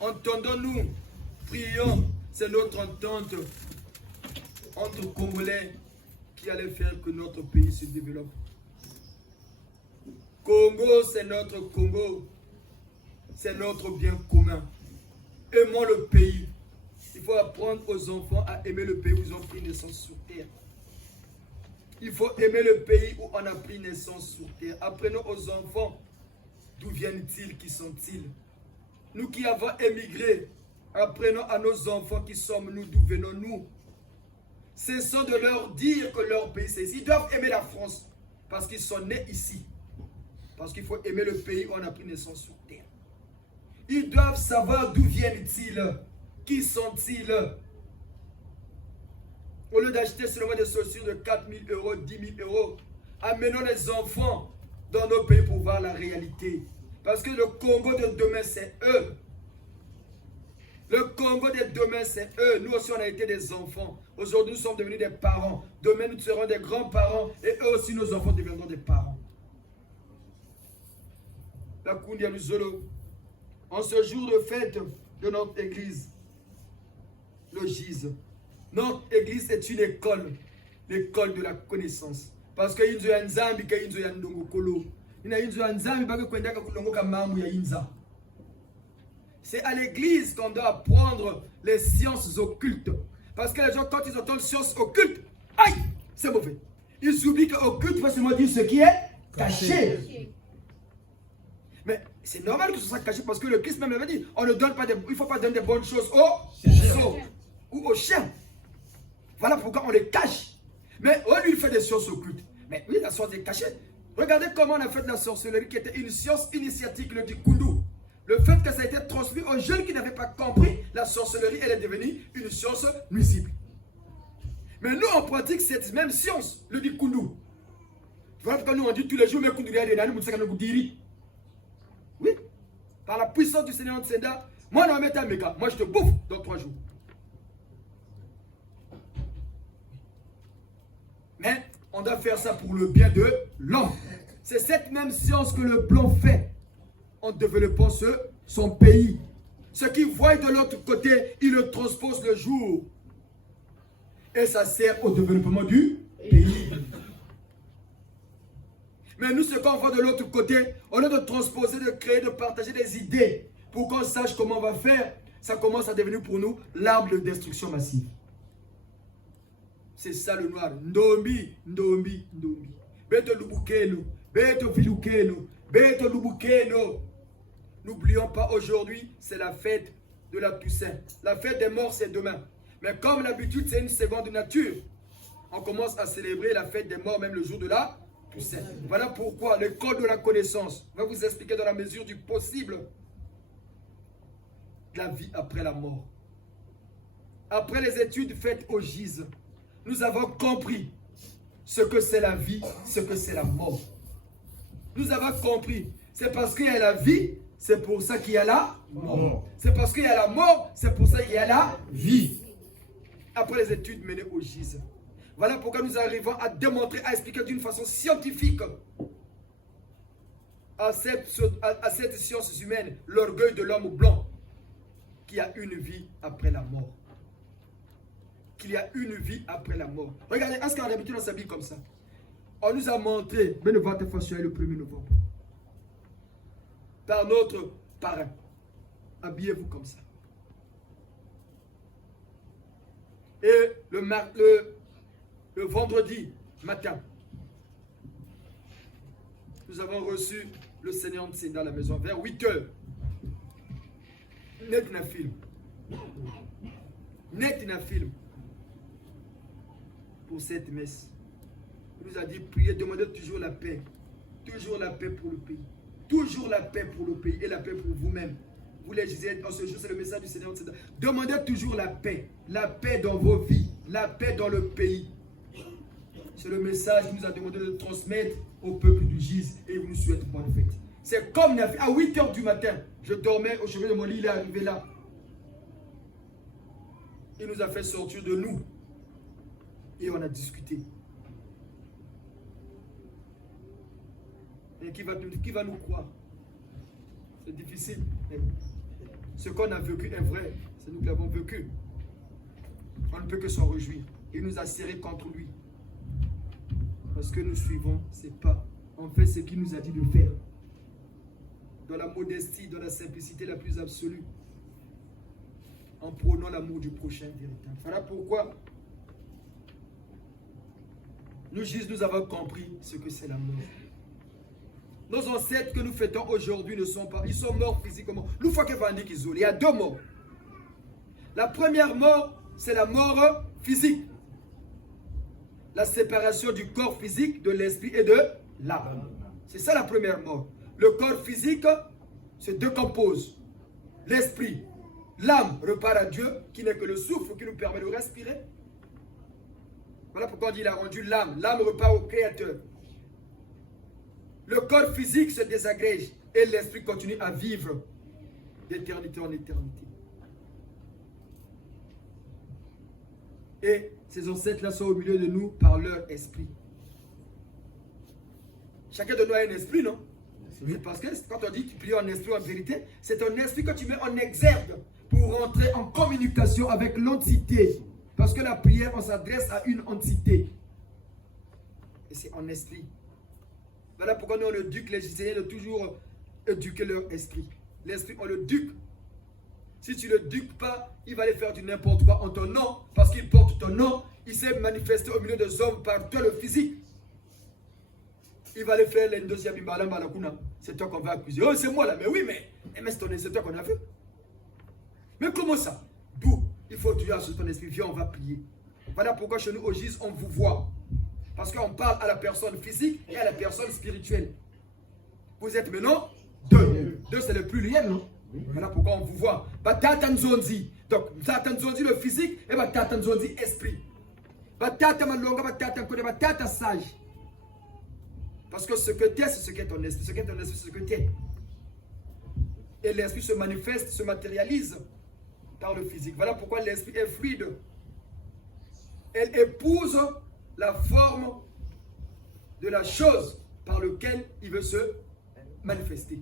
Entendons-nous, prions, c'est notre entente entre Congolais qui allait faire que notre pays se développe. Congo, c'est notre Congo, c'est notre bien commun. Aimons le pays. Il faut apprendre aux enfants à aimer le pays où ils ont pris naissance sur terre. Il faut aimer le pays où on a pris naissance sur terre. Apprenons aux enfants d'où viennent-ils, qui sont-ils. Nous qui avons émigré, apprenons à nos enfants qui sommes-nous, d'où venons-nous. Cessons de leur dire que leur pays c'est ici. Ils doivent aimer la France parce qu'ils sont nés ici. Parce qu'il faut aimer le pays où on a pris naissance sur terre. Ils doivent savoir d'où viennent-ils, qui sont-ils. Au lieu d'acheter seulement des chaussures de 4 000 euros, 10 000 euros, amenons les enfants dans nos pays pour voir la réalité. Parce que le Congo de demain, c'est eux. Le Congo de demain, c'est eux. Nous aussi, on a été des enfants. Aujourd'hui, nous sommes devenus des parents. Demain, nous serons des grands-parents. Et eux aussi, nos enfants deviendront des parents. La Kundia Luzolo, en ce jour de fête de notre église, le GIZ, notre église est une école, l'école de la connaissance. Parce que Inzo ya Nzambi ka Inzo ya Ndongo Kolo. Ina Inzo ya Nzambi baka kwendaka kulongo ka mambo ya Inza. C'est à l'église qu'on doit apprendre les sciences occultes. Parce que les gens, quand ils entendent sciences occultes, aïe, c'est mauvais. Ils oublient que occulte veut seulement dire ce qui est caché. Mais c'est normal que ce soit caché parce que le Christ même avait dit, on ne donne pas il ne faut pas donner des bonnes choses aux oiseaux ou aux chiens. Voilà pourquoi on les cache. Mais lui, il fait des sciences occultes. Mais oui, la science est cachée. Regardez comment on a fait de la sorcellerie qui était une science initiatique, le Dikundu. Le fait que ça a été transmis aux jeunes qui n'avaient pas compris, la sorcellerie, elle est devenue une science nuisible. Mais nous, on pratique cette même science, le Dikundu. Voilà pourquoi nous, on dit tous les jours, oui, par la puissance du Seigneur de Senda, moi, je te bouffe dans 3 jours. Mais on doit faire ça pour le bien de l'homme. C'est cette même science que le blanc fait en développant son pays. Ce qu'il voit de l'autre côté, il le transpose le jour. Et ça sert au développement du pays. Mais nous, ce qu'on voit de l'autre côté, au lieu de transposer, de créer, de partager des idées pour qu'on sache comment on va faire, ça commence à devenir pour nous l'arme de destruction massive. C'est ça le noir. Ndombi, ndombi, ndombi. Beto lubukeno, beto vilukeno, beto lubukeno. N'oublions pas, aujourd'hui, c'est la fête de la Toussaint. La fête des morts, c'est demain. Mais comme d'habitude, c'est une seconde nature, on commence à célébrer la fête des morts, même le jour de la Toussaint. Voilà pourquoi l'école de la connaissance va vous expliquer dans la mesure du possible la vie après la mort. Après les études faites au GIZ, nous avons compris ce que c'est la vie, ce que c'est la mort. Nous avons compris, c'est parce qu'il y a la vie, c'est pour ça qu'il y a la mort. C'est parce qu'il y a la mort, c'est pour ça qu'il y a la vie. Après les études menées au GIZ. Voilà pourquoi nous arrivons à démontrer, à expliquer d'une façon scientifique à cette science humaine, l'orgueil de l'homme blanc, qu'il y a une vie après la mort. Qu'il y a une vie après la mort. Regardez, est-ce qu'en d'habitude on s'habille comme ça? On nous a montré, mais nous votre fois le 1er novembre. Par notre parrain. Habillez-vous comme ça. Et le vendredi matin, nous avons reçu le Seigneur dans la maison vers 8 h. Net na film. Net na film. Pour cette messe. Il nous a dit, priez, demandez toujours la paix. Toujours la paix pour le pays. Toujours la paix pour le pays et la paix pour vous-même. Vous les lisez en ce jour, c'est le message du Seigneur. Demandez toujours la paix dans vos vies, la paix dans le pays. C'est le message qu'il nous a demandé de transmettre au peuple du GIZ et il nous souhaite bonne fête. C'est comme à 8 h du matin, je dormais au chevet de mon lit, il est arrivé là. Il nous a fait sortir de nous et on a discuté. Et qui va nous croire? C'est difficile. Mais ce qu'on a vécu est vrai. C'est nous qui l'avons vécu. On ne peut que s'en réjouir. Il nous a serrés contre lui. Parce que nous suivons ses pas. On fait ce qu'il nous a dit de faire. Dans la modestie, dans la simplicité la plus absolue. En prônant l'amour du prochain véritable. Voilà pourquoi nous avons compris ce que c'est l'amour. Nos ancêtres que nous fêtons aujourd'hui ne sont pas, ils sont morts physiquement. Nous faut que Vandi qu'ils il y a deux morts. La première mort, c'est la mort physique. La séparation du corps physique, de l'esprit et de l'âme. C'est ça la première mort. Le corps physique se décompose. L'esprit, l'âme repart à Dieu, qui n'est que le souffle qui nous permet de respirer. Voilà pourquoi il a rendu l'âme. L'âme repart au Créateur. Le corps physique se désagrège et l'esprit continue à vivre d'éternité en éternité. Et ces ancêtres-là sont au milieu de nous par leur esprit. Chacun de nous a un esprit, non? Oui. Parce que quand on dit que tu pries en esprit, en vérité, c'est ton esprit que tu mets en exergue pour rentrer en communication avec l'entité. Parce que la prière, on s'adresse à une entité. Et c'est en esprit. Voilà pourquoi nous, on éduque les Gisèliens de toujours éduquer leur esprit. L'esprit, on le duque. Si tu ne le duques pas, il va aller faire du n'importe quoi en ton nom. Parce qu'il porte ton nom. Il s'est manifesté au milieu des hommes par toi, le physique. Il va aller faire les deuxième imbala malakuna. C'est toi qu'on va accuser. Oh, c'est moi là. Mais oui, mais c'est toi qu'on a vu. Mais comment ça? D'où? Il faut tuer sur ton esprit. Viens, on va prier. Voilà pourquoi chez nous, au GIS, on vous voit. Parce qu'on parle à la personne physique et à la personne spirituelle. Vous êtes maintenant deux. Deux, c'est le pluriel, non? Voilà pourquoi on vous voit. Batata Nzonzi. Donc, Batata Nzonzi, le physique, et Batata Nzonzi, esprit. Batata Malonga, Batata Nkode, Batata sage. Parce que ce que tu es, c'est ce qu'est ton esprit. Ce qu'est ton esprit, c'est ce que tu es. Et l'esprit se manifeste, se matérialise par le physique. Voilà pourquoi l'esprit est fluide. Elle épouse la forme de la chose par laquelle il veut se manifester.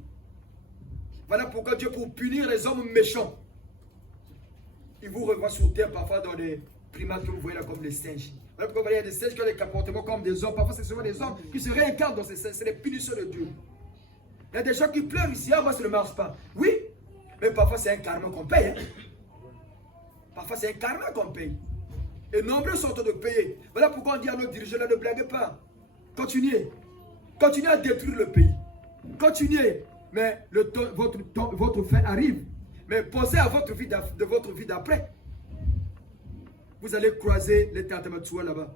Voilà pourquoi Dieu, pour punir les hommes méchants, il vous revoit sur terre parfois dans des primates que vous voyez là comme les singes. Voilà pourquoi il y a des singes qui ont des comportements comme des hommes. Parfois, c'est souvent des hommes qui se réincarnent dans ces singes. C'est les punitions de Dieu. Il y a des gens qui pleurent ici. Ah, moi, ça ne marche pas. Oui, mais parfois, c'est un karma qu'on paye. Hein. Parfois, c'est un karma qu'on paye. Et nombreux sont en train de payer. Voilà pourquoi on dit à nos dirigeants, là, ne blaguez pas. Continuez. Continuez à détruire le pays. Continuez. Mais votre fin arrive. Mais pensez à votre vie d'après. Vous allez croiser les Tata Matsua là-bas.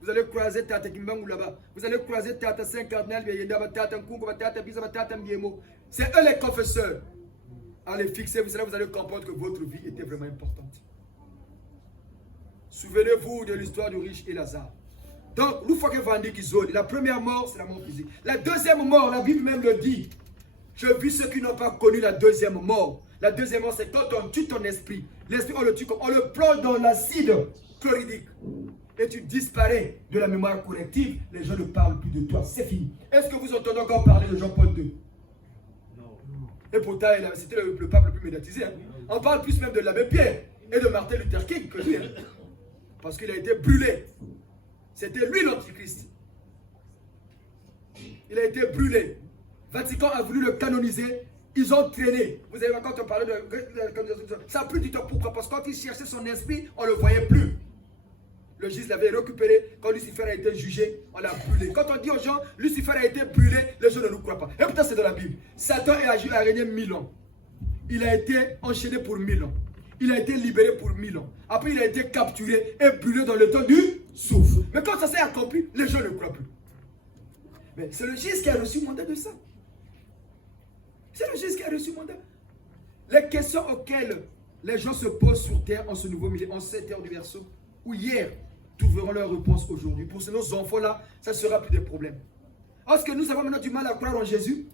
Vous allez croiser Tata Kimbangu là-bas. Vous allez croiser Tata Saint-Cardinal, Tata Nkungu, Tata Biza, Tata Mbiemo. C'est eux les confesseurs. À les fixer, vous allez comprendre que votre vie était vraiment importante. Souvenez-vous de l'histoire du riche et Lazare. Donc, nous faut que Vandi Kizoli. La première mort, c'est la mort physique. La deuxième mort, la Bible même le dit. Je vis ceux qui n'ont pas connu la deuxième mort. La deuxième mort, c'est quand on tue ton esprit. L'esprit, on le tue comme on le plonge dans l'acide chlorhydrique. Et tu disparais de la mémoire collective. Les gens ne parlent plus de toi. C'est fini. Est-ce que vous entendez encore parler de Jean-Paul II? Non. Et pourtant, c'était le pape le plus médiatisé. Hein. On parle plus même de l'abbé Pierre et de Martin Luther King que lui. Hein. Parce qu'il a été brûlé. C'était lui l'antichrist. Il a été brûlé. Vatican a voulu le canoniser. Ils ont traîné. Vous avez encore parlé de la canonisation. Ça a pris du temps. Pourquoi? Parce que quand il cherchait son esprit, on ne le voyait plus. Le Jésus l'avait récupéré. Quand Lucifer a été jugé, on l'a brûlé. Quand on dit aux gens, Lucifer a été brûlé, les gens ne nous croient pas. Et pourtant, c'est dans la Bible. Satan a régné 1000 ans. Il a été enchaîné pour 1000 ans. Il a été libéré pour 1000 ans. Après, il a été capturé et brûlé dans le temps du souffle. Mais quand ça s'est accompli, les gens ne croient plus. Mais c'est le Jésus qui a reçu le mandat de ça. C'est le Jésus qui a reçu le mandat. Les questions auxquelles les gens se posent sur terre en ce nouveau milieu, en cette heure du verseau, ou hier, trouveront leur réponse aujourd'hui. Pour nos enfants-là, ça ne sera plus des problèmes. Est-ce que nous avons maintenant du mal à croire en Jésus?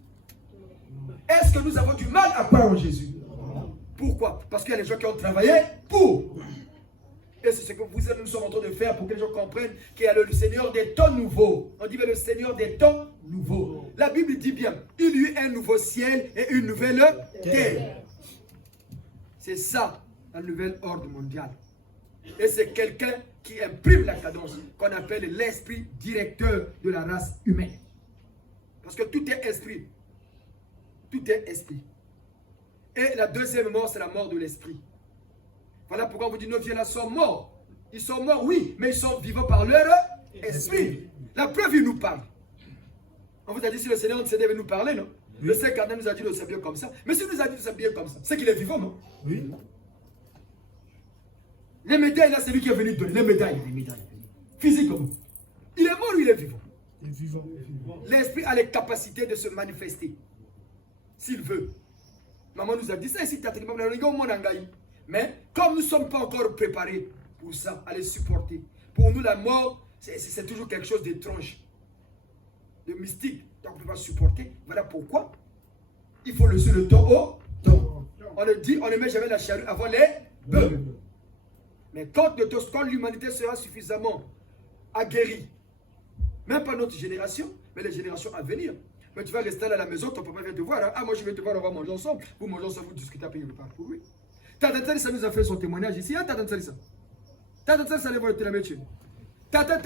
Est-ce que nous avons du mal à croire en Jésus? Pourquoi? Parce qu'il y a des gens qui ont travaillé pour. Et c'est ce que nous sommes en train de faire pour que les gens comprennent qu'il y a le Seigneur des temps nouveaux. On dit mais le Seigneur des temps nouveaux. La Bible dit bien, il y eut un nouveau ciel et une nouvelle terre. C'est ça, la nouvelle ordre mondiale. Et c'est quelqu'un qui imprime la cadence, qu'on appelle l'esprit directeur de la race humaine. Parce que tout est esprit. Tout est esprit. Et la deuxième mort, c'est la mort de l'esprit. Voilà pourquoi on vous dit, nos vieux là sont morts. Ils sont morts, oui, mais ils sont vivants par leur esprit. La preuve, il nous parle. On vous a dit, si le Seigneur devait nous parler, non? Oui. Le Seigneur nous a dit de s'habiller comme ça. Mais si nous a dit de s'habiller comme ça, c'est qu'il est vivant, non? Oui. Les médailles, là, c'est lui qui est venu donner. Les médailles. Physiquement. Il est mort ou il est vivant? Il est vivant. L'esprit a les capacités de se manifester. S'il veut. Maman nous a dit ça ici, mais comme nous ne sommes pas encore préparés pour ça, à les supporter. Pour nous, la mort, c'est toujours quelque chose d'étrange, de mystique. Donc, on ne peut pas supporter. Voilà pourquoi il faut laisser le temps au temps. On le dit, on ne met jamais la charrue avant les bœufs. Mais quand l'humanité sera suffisamment aguerrie, même pas notre génération, mais les générations à venir. Mais tu vas rester là à la maison, ton papa vient te voir. Hein? Ah, moi je vais te voir, on va manger ensemble. Vous mangez ensemble, vous discutez, payer le repas pour lui. Tata Salissa nous a fait son témoignage ici. Hein, Tata Salissa? Tata Salissa, allez voir le télémétier. Tata,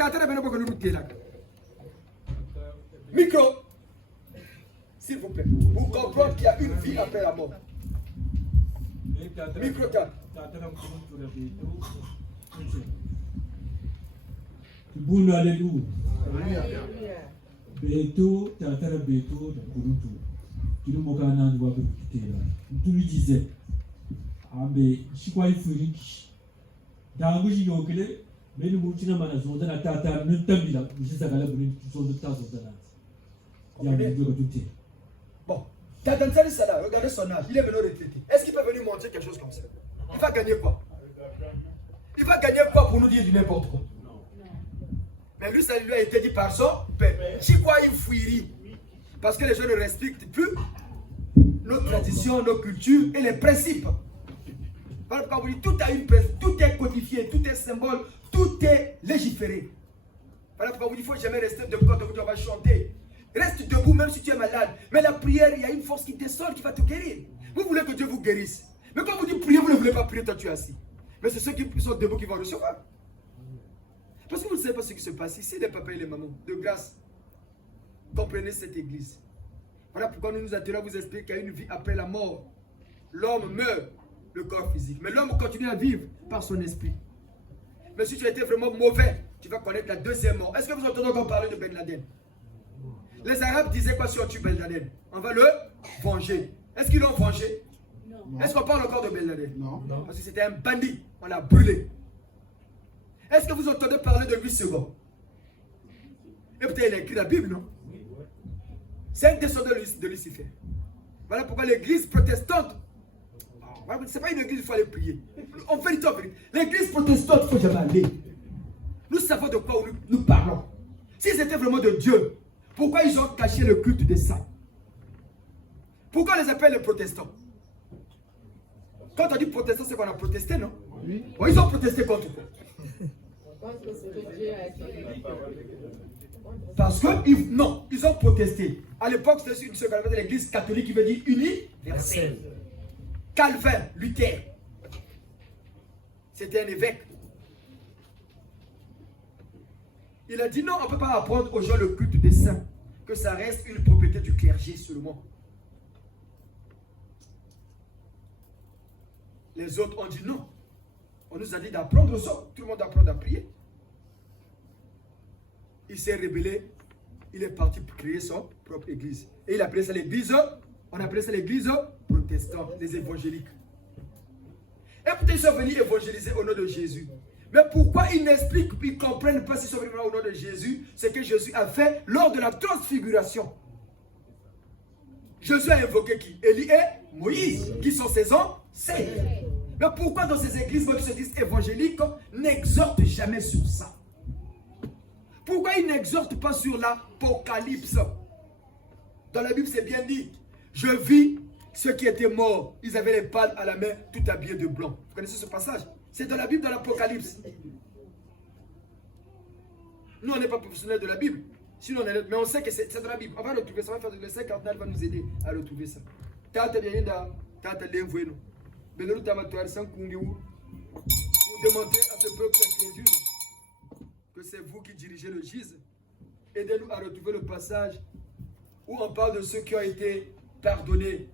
micro. S'il vous plaît. Vous comprenez qu'il y a une vie après la mort. Micro, Tata. Bon, alléluia. Beto, tatara beto, da kuruntu. Kilo mokana ni wabe kutera. Ntuli disait, ambe, chikwa ifuriki. Danguji yokele, meni mutina mana zonda na tata nuntabila, mjisa kala buni zonda ta zonda na. Bon, Tata Salissa là, regardez son âge, il est venu retraiter. Est-ce qu'il peut venir montrer quelque chose comme ça? Il va gagner quoi? Il va gagner quoi pour nous dire du n'importe quoi? Mais lui, ça lui a été dit par son père. Parce que les gens ne respectent plus nos traditions, nos cultures et les principes. Voilà pourquoi vous dites, tout a une principe, tout est codifié, tout est symbole, tout est légiféré. Voilà pourquoi vous dites, il ne faut jamais rester debout quand on va chanter. Reste debout même si tu es malade. Mais la prière, il y a une force qui descend qui va te guérir. Vous voulez que Dieu vous guérisse. Mais quand vous dites prier, vous ne voulez pas prier, toi tu es assis. Mais c'est ceux qui sont debout qui vont recevoir. Parce que vous ne savez pas ce qui se passe ici, les papas et les mamans. De grâce, comprenez cette église. Voilà pourquoi nous nous attirons à vous expliquer qu'il y a une vie après la mort. L'homme meurt, le corps physique. Mais l'homme continue à vivre par son esprit. Mais si tu as été vraiment mauvais, tu vas connaître la deuxième mort. Est-ce que vous entendez encore parler de Ben Laden? Les Arabes disaient quoi si on tue Ben Laden? On va le venger. Est-ce qu'ils l'ont vengé? Non. Est-ce qu'on parle encore de Ben Laden? Non. Parce que c'était un bandit. On l'a brûlé. Est-ce que vous entendez parler de lui souvent? Et peut-être il a écrit la Bible, non? C'est un descendant de Lucifer. Voilà pourquoi l'église protestante, ce n'est pas une église, il faut aller prier. En vérité, l'église protestante, il ne faut jamais aller. Nous savons de quoi nous parlons. S'ils étaient vraiment de Dieu, pourquoi ils ont caché le culte des saints? Pourquoi on les appelle les protestants? Quand on dit protestant, c'est qu'on a protesté, non? Oui. Bon, ils ont protesté contre quoi? Parce que, non, ils ont protesté. À l'époque, c'était une seule l'église catholique qui veut dire universelle. Calvin, Luther, c'était un évêque. Il a dit non, on ne peut pas apprendre aux gens le culte des saints, que ça reste une propriété du clergé seulement. Les autres ont dit non. On nous a dit d'apprendre aux autres. Tout le monde apprend à prier. Il s'est rébellé. Il est parti pour créer son propre église. Et il appelait ça l'église. On appelait ça l'église protestante, les évangéliques. Et peut-être ils sont venus évangéliser au nom de Jésus. Mais pourquoi ils n'expliquent, ils ne comprennent pas s'ils sont venus au nom de Jésus, ce que Jésus a fait lors de la transfiguration. Jésus a invoqué qui? Élie et Moïse, qui sont ses ancêtres. Mais pourquoi dans ces églises qui se disent évangéliques n'exhortent jamais sur ça? Pourquoi ils n'exhortent pas sur l'Apocalypse? Dans la Bible, c'est bien dit. Je vis ceux qui étaient morts. Ils avaient les palmes à la main, tout habillés de blanc. Vous connaissez ce passage? C'est dans la Bible, dans l'Apocalypse. Nous, on n'est pas professionnels de la Bible. Sinon, mais on sait que c'est dans la Bible. On va retrouver ça. On va faire le 5 cardinal va nous aider à retrouver ça. Tata bien da tata l'envoyer nous. Mais nous t'avons tout sans kungi pour demander à ce peuple incrédule que c'est vous qui dirigez le gise. Aidez-nous à retrouver le passage où on parle de ceux qui ont été pardonnés,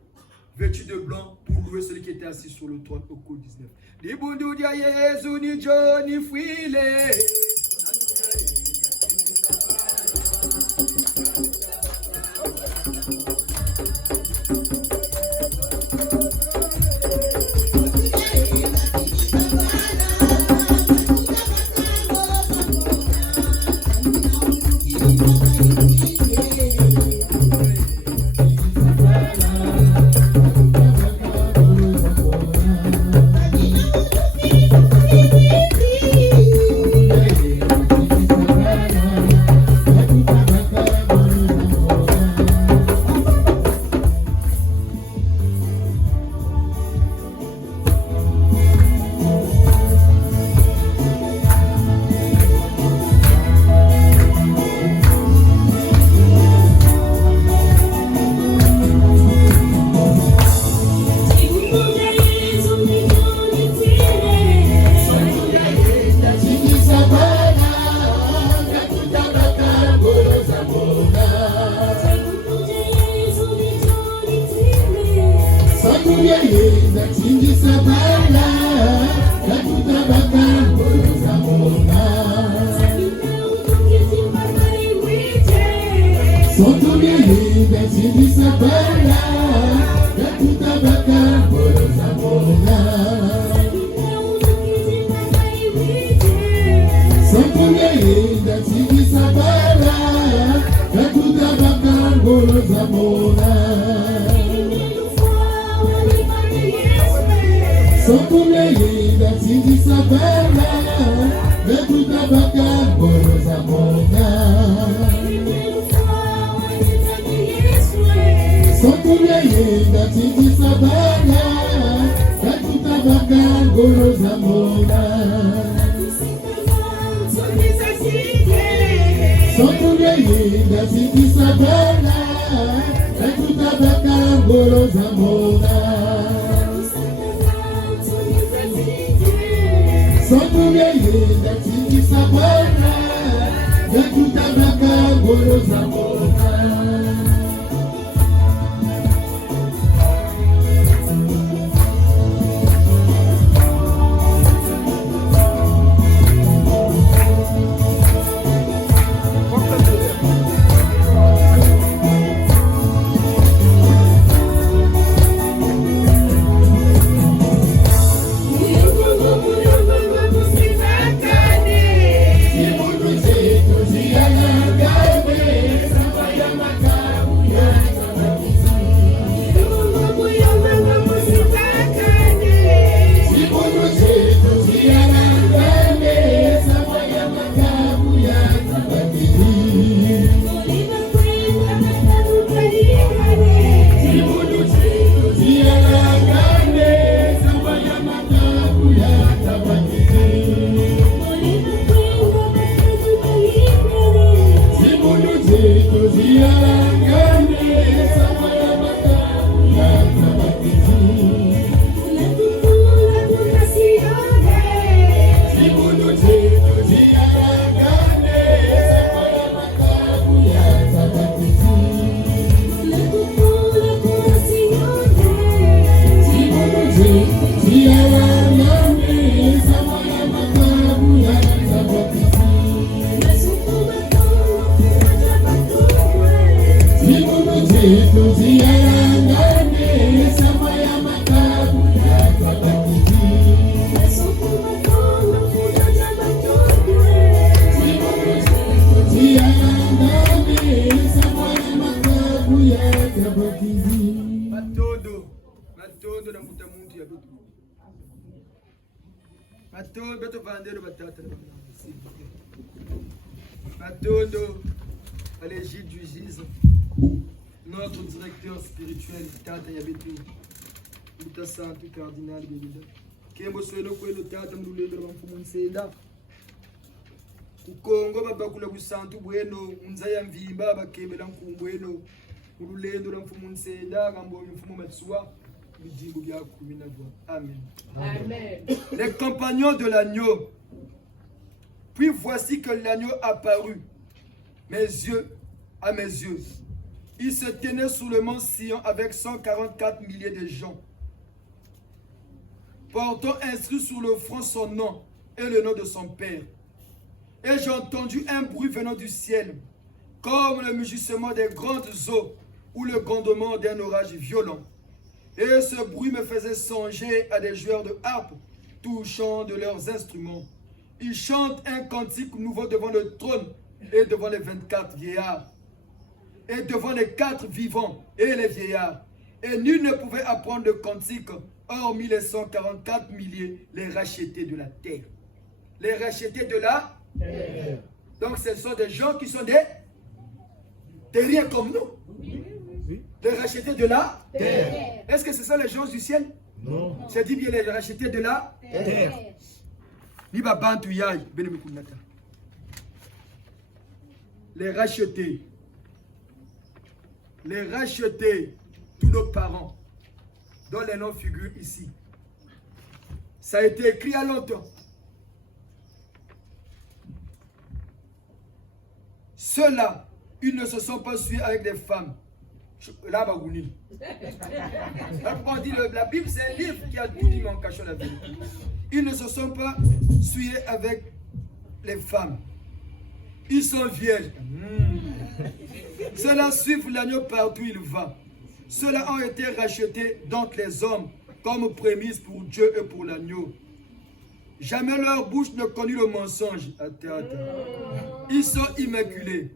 vêtus de blanc, pour louer celui qui était assis sur le trône au code 19. Ni bundu dia Yesu ni Johnny Fwile. Matondo, à l'égide du GIZ, notre directeur spirituel, Tata Yabetu, Luta Santo Cardinal, qui est le Tata Moulet de l'enfant Monseda. Ukongo babakula busantu bweno unzaya mvimba bakebela nkumbweno ululendo la mfumu nsenda kambo mfumu matsuwa bijingo bya kumina bwa. Amen. Amen. Les compagnons de l'agneau. Puis voici que l'agneau apparut à mes yeux. Il se tenait sous le mont Sion avec 144 milliers de gens, portant inscrit sur le front son nom et le nom de son père. Et j'ai entendu un bruit venant du ciel, comme le mugissement des grandes eaux ou le grondement d'un orage violent. Et ce bruit me faisait songer à des joueurs de harpe touchant de leurs instruments. Ils chantent un cantique nouveau devant le trône et devant les 24 vieillards, et devant les 4 vivants et les vieillards. Et nul ne pouvait apprendre le cantique, hormis les 144 milliers, les rachetés de la terre. Les rachetés de la terre. Donc ce sont des gens qui sont des rien comme nous. Les rachetés de la terre. Est-ce que ce sont les gens du ciel? Non. C'est dit bien les rachetés de la terre. Les rachetés. Les rachetés, tous nos parents, dont les noms figurent ici. Ça a été écrit à longtemps. Ceux-là, ils ne se sont pas suivis avec des femmes. Là, Bagouni. On dit, la Bible, c'est un livre qui a tout dit, mais en cachant la vérité. Ils ne se sont pas suivis avec les femmes. Ils sont vierges. Ceux-là suivent l'agneau partout où il va. Ceux-là ont été rachetés d'entre les hommes comme prémisse pour Dieu et pour l'agneau. Jamais leur bouche ne connut le mensonge. Ils sont immaculés.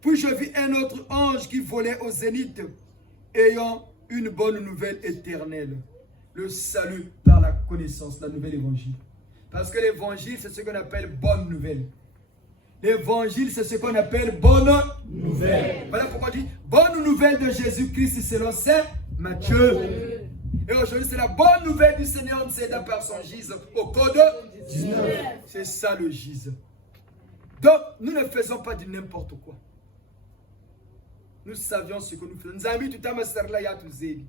Puis je vis un autre ange qui volait au zénith, ayant une bonne nouvelle éternelle. Le salut par la connaissance, la nouvelle évangile. Parce que l'évangile, c'est ce qu'on appelle bonne nouvelle. L'évangile, c'est ce qu'on appelle bonne nouvelle. Voilà pourquoi on dit bonne nouvelle de Jésus-Christ selon Saint Matthieu. Et aujourd'hui, c'est la bonne nouvelle du Seigneur Nseda par son gise au code 19. C'est ça le gise. Donc, nous ne faisons pas du n'importe quoi. Nous savions ce que nous faisons. Nzambi tutama sarla ya tuzeli.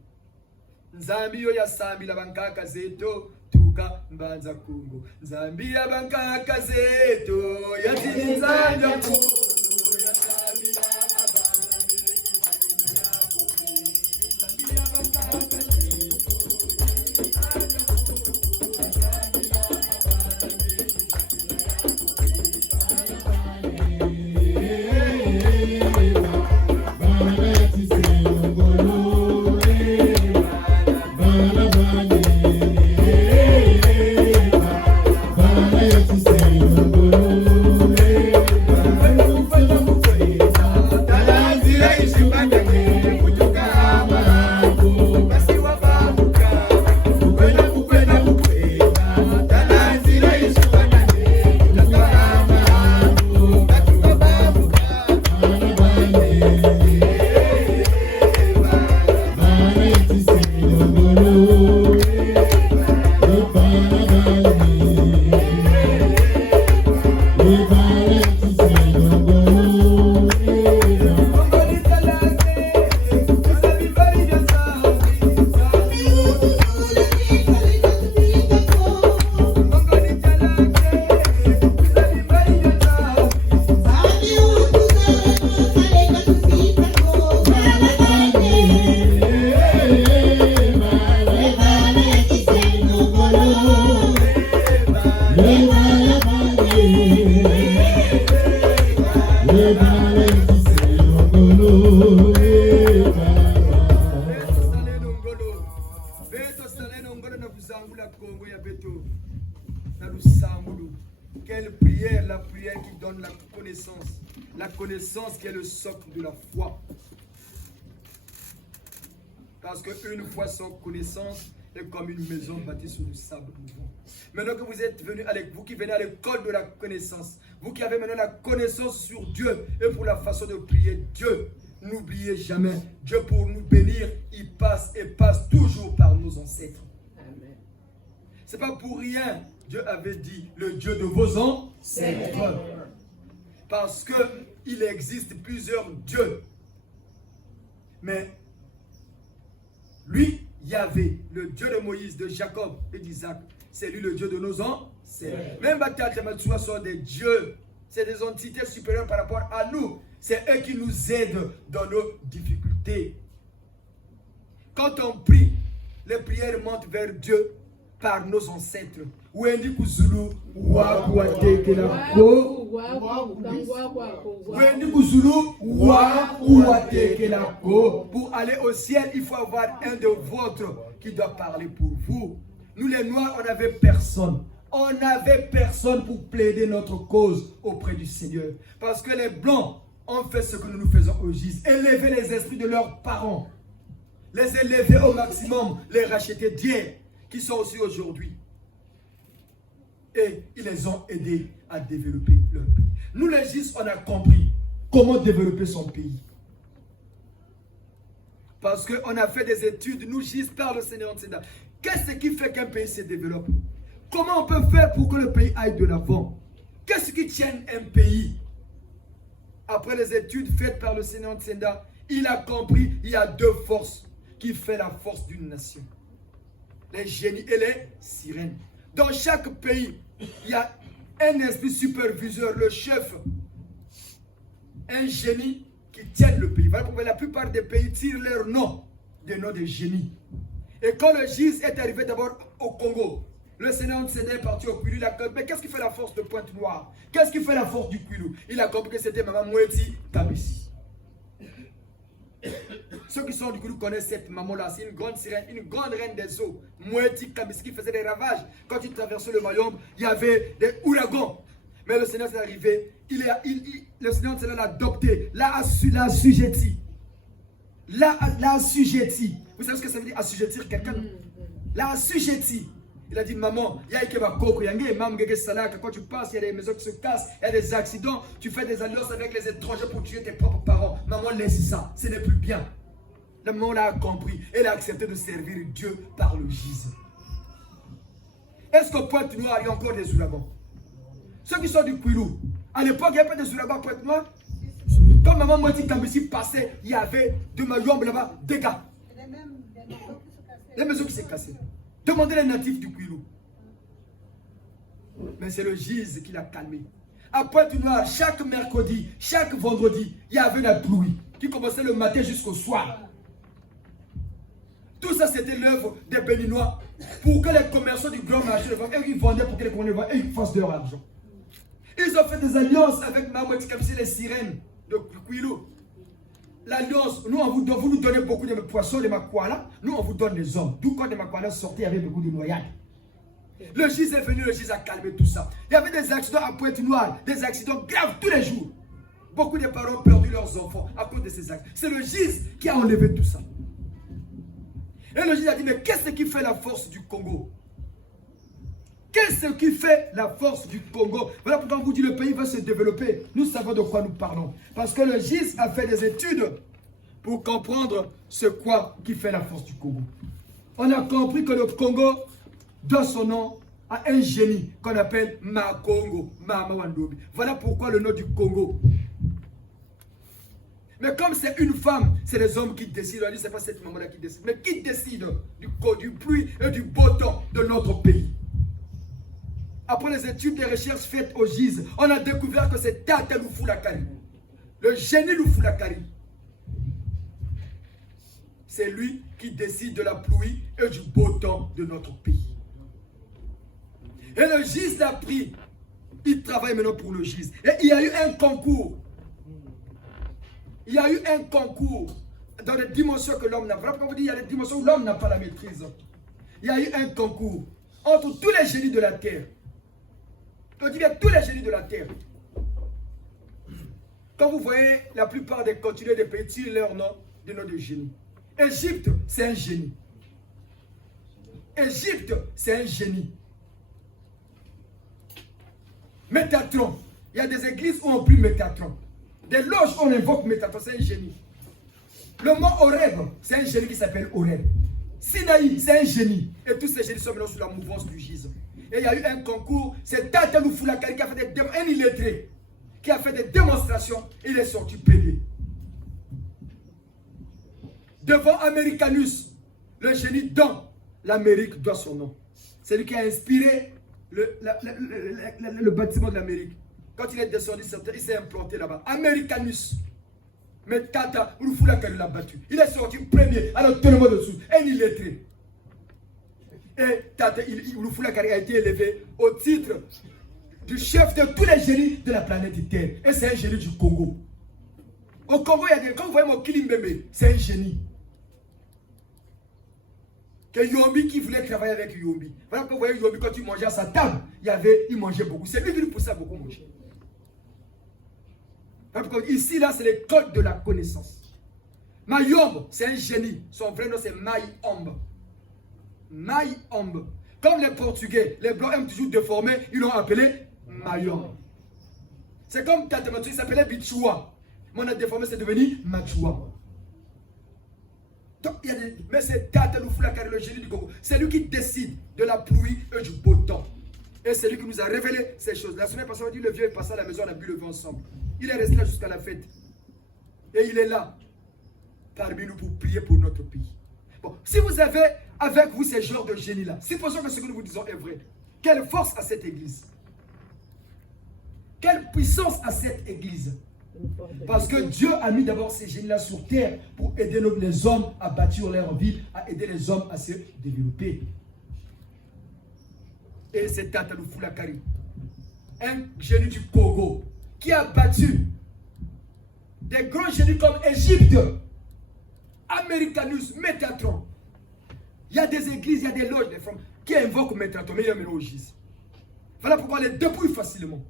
Nzambi yo ya sambi la bankaka zeto tuka mbanza kungo. Nzambi ya bankaka zeto ya tinzanja kungo. Ya sambi la Quelle prière, la prière qui donne la connaissance qui est le socle de la foi. Parce qu'une foi sans connaissance est comme une maison bâtie sur du sable mouvant. Maintenant que vous êtes venus, vous qui venez à l'école de la connaissance, vous qui avez maintenant la connaissance sur Dieu et pour la façon de prier Dieu, n'oubliez jamais, Dieu pour nous bénir, il passe et passe toujours par nos ancêtres. Amen. C'est pas pour rien, Dieu avait dit, le Dieu de vos ancêtres. Parce qu'il existe plusieurs dieux. Mais lui, Yahvé, le Dieu de Moïse, de Jacob et d'Isaac, c'est lui le Dieu de nos ancêtres. Même Bataï sont des dieux. C'est des entités supérieures par rapport à nous. C'est eux qui nous aident dans nos difficultés. Quand on prie, les prières montent vers Dieu par nos ancêtres. Wendi Kuzulu, Wakwate Kelako. Wendi Kuzulu, Wakwate Kelako. Pour aller au ciel, il faut avoir un de vôtres qui doit parler pour vous. Nous les Noirs, on n'avait personne. On n'avait personne pour plaider notre cause auprès du Seigneur. Parce que les Blancs ont fait ce que nous faisons au GIS. Élever les esprits de leurs parents. Les élever au maximum. Les racheter d'hier. Qui sont aussi aujourd'hui. Et ils les ont aidés à développer leur pays. Nous les GIS, on a compris comment développer son pays. Parce qu'on a fait des études. Nous GIS par le Seigneur. Qu'est-ce qui fait qu'un pays se développe? Comment on peut faire pour que le pays aille de l'avant? Qu'est-ce qui tient un pays? Après les études faites par le Seigneur Tsenda, il a compris qu'il y a deux forces qui font la force d'une nation. Les génies et les sirènes. Dans chaque pays, il y a un esprit superviseur, le chef, un génie qui tient le pays. Voilà pourquoi la plupart des pays tirent leur nom, des noms de génies. Et quand le GIS est arrivé d'abord au Congo, le Seigneur est parti au Kwilu. Mais qu'est-ce qui fait la force de Pointe-Noire? Qu'est-ce qui fait la force du Kwilu? Il a compris que c'était Maman Moueti Kabissi. Ceux qui sont du Kwilu connaissent cette maman-là. C'est une grande sirène, une grande reine des eaux. Moueti Kabissi qui faisait des ravages. Quand il traversait le Mayombe, il y avait des ouragans. Mais le Seigneur est arrivé. Le Seigneur l'a adopté, l'a assujetti. L'a assujetti. Vous savez ce que ça veut dire assujettir quelqu'un? L'a assujetti. Il a dit, maman, quand tu passes, il y a des maisons qui se cassent, il y a des accidents, tu fais des alliances avec les étrangers pour tuer tes propres parents. Maman, laisse ça, ce n'est plus bien. La maman l'a compris, elle a accepté de servir Dieu par le GIS. Est-ce qu'au Pointe-Noire, il y a encore des ouragans? Ceux qui sont du Kwilu, à l'époque, il n'y avait pas des ouragans à Pointe-Noire. Quand maman Moueti Kabissi passait, il y avait de Mayombe là-bas, des gars. Les maisons qui s'est cassées. Demandez les natifs du Kwilu. Mais c'est le GIS qui l'a calmé. À Pointe-Noire, chaque mercredi, chaque vendredi, il y avait la pluie qui commençait le matin jusqu'au soir. Tout ça, c'était l'œuvre des Béninois pour que les commerçants du grand marché, ils vendaient pour que les commerçants fassent de leur argent. Ils ont fait des alliances avec Mamoueti Kabissi, les sirènes de Kwilu. L'alliance, vous nous donnez beaucoup de poissons, de makwala, nous on vous donne des hommes. D'où quand les makwala sortaient, il y avait beaucoup de noyades. Le GIS est venu, le GIS a calmé tout ça. Il y avait des accidents à Pointe-Noire, des accidents graves tous les jours. Beaucoup de parents ont perdu leurs enfants à cause de ces accidents. C'est le GIS qui a enlevé tout ça. Et le GIS a dit, mais qu'est-ce qui fait la force du Congo? Qu'est-ce qui fait la force du Congo? Voilà pourquoi on vous dit le pays va se développer. Nous savons de quoi nous parlons. Parce que le GIS a fait des études pour comprendre ce quoi qui fait la force du Congo. On a compris que le Congo donne son nom à un génie qu'on appelle Makongo, Mama Wandobi. Voilà pourquoi le nom du Congo. Mais comme c'est une femme, c'est les hommes qui décident. On dit, c'est pas cette maman-là qui décide. Mais qui décide du pluie et du beau temps de notre pays? Après les études et recherches faites au GIS, on a découvert que c'est Tata Lufulakari, le génie Lufulakari. C'est lui qui décide de la pluie et du beau temps de notre pays. Et le GIS l'a pris. Il travaille maintenant pour le GIS. Et il y a eu un concours. Il y a eu un concours dans les dimensions que l'homme n'a pas. Pourquoi vous dites il y a des dimensions où l'homme n'a pas la maîtrise? Il y a eu un concours entre tous les génies de la terre. On dit bien tous les génies de la terre. Quand vous voyez la plupart des continents des pays tirent leur nom, des noms de génie. Égypte, c'est un génie. Égypte, c'est un génie. Métatron, il y a des églises où on prie Métatron. Des loges où on invoque Métatron, c'est un génie. Le mot Horeb, c'est un génie qui s'appelle Horeb. Sinaï, c'est un génie. Et tous ces génies sont maintenant sous la mouvance du GIS. Et il y a eu un concours, c'est Tata Lufulakari qui a fait des démons, un illettré, qui a fait des démonstrations, il est sorti premier. Devant Americanus, le génie dont l'Amérique doit son nom. C'est lui qui a inspiré le bâtiment de l'Amérique. Quand il est descendu sur terre, il s'est implanté là-bas. Americanus. Mais Tata Ulufulakari l'a battu. Il est sorti premier. Alors tout le monde dessous. Un illettré. Et Tata Ulufulakari a été élevé au titre du chef de tous les génies de la planète Terre. Et c'est un génie du Congo. Au Congo, il y a des... Quand vous voyez mon Kilimbembe, c'est un génie. Que Yombi qui voulait travailler avec Yombi. Voilà, quand vous voyez Yombi, quand il mangeait à sa table, il mangeait beaucoup. C'est lui qui lui poussait à beaucoup manger. Ici, là, c'est l'école de la connaissance. Mayombe, c'est un génie. Son vrai nom, c'est Mayombe. Mayombe. Comme les Portugais, les Blancs aiment toujours déformer, ils l'ont appelé Mayombe. C'est comme Tatamatu, il s'appelait Bichua. Mais on a déformé, c'est devenu Machua. Donc, mais c'est Tata Ulufulakari, le génie du Congo. C'est lui qui décide de la pluie et du beau temps. Et c'est lui qui nous a révélé ces choses. La semaine passée, on a dit le vieux est passé à la maison, on a bu le vin ensemble. Il est resté là jusqu'à la fête. Et il est là, parmi nous, pour prier pour notre pays. Bon, si vous avez avec vous ces genres de génie-là, supposons que ce que nous vous disons est vrai, quelle force a cette église? Quelle puissance a cette église? Parce que Dieu a mis d'abord ces génies-là sur terre pour aider les hommes à bâtir leur vie, à aider les hommes à se développer. Et c'est Tata Ulufulakari, un génie du Congo, qui a battu des grands génies comme Égypte, Americanus, Métatron. Il y a des églises, il y a des loges, des femmes qui invoquent Métatron, mais il y a un logis. Voilà pourquoi on les dépouille facilement.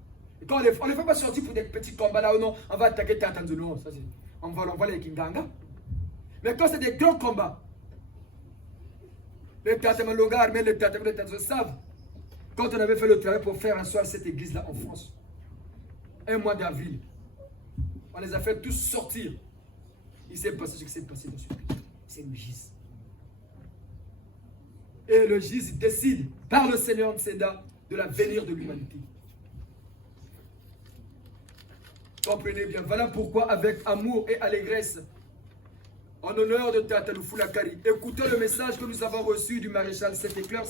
Et quand on ne les fait pas sortir pour des petits combats là, ou non, on va attaquer Tata non, ça c'est, on va les Kinganga. Mais quand c'est des grands combats, les Tata Malonga, mais les Tata savent. Quand on avait fait le travail pour faire un soir cette église-là en France, un mois d'avril, on les a fait tous sortir. Il s'est passé ce qui s'est passé dans ce pays. C'est le GIS. Et le GIS décide, par le Seigneur Ntsenda, de l'avenir de l'humanité. Comprenez bien. Voilà pourquoi, avec amour et allégresse, en honneur de Tata Ulufulakari, écoutez le message que nous avons reçu du maréchal Saint-Éclair,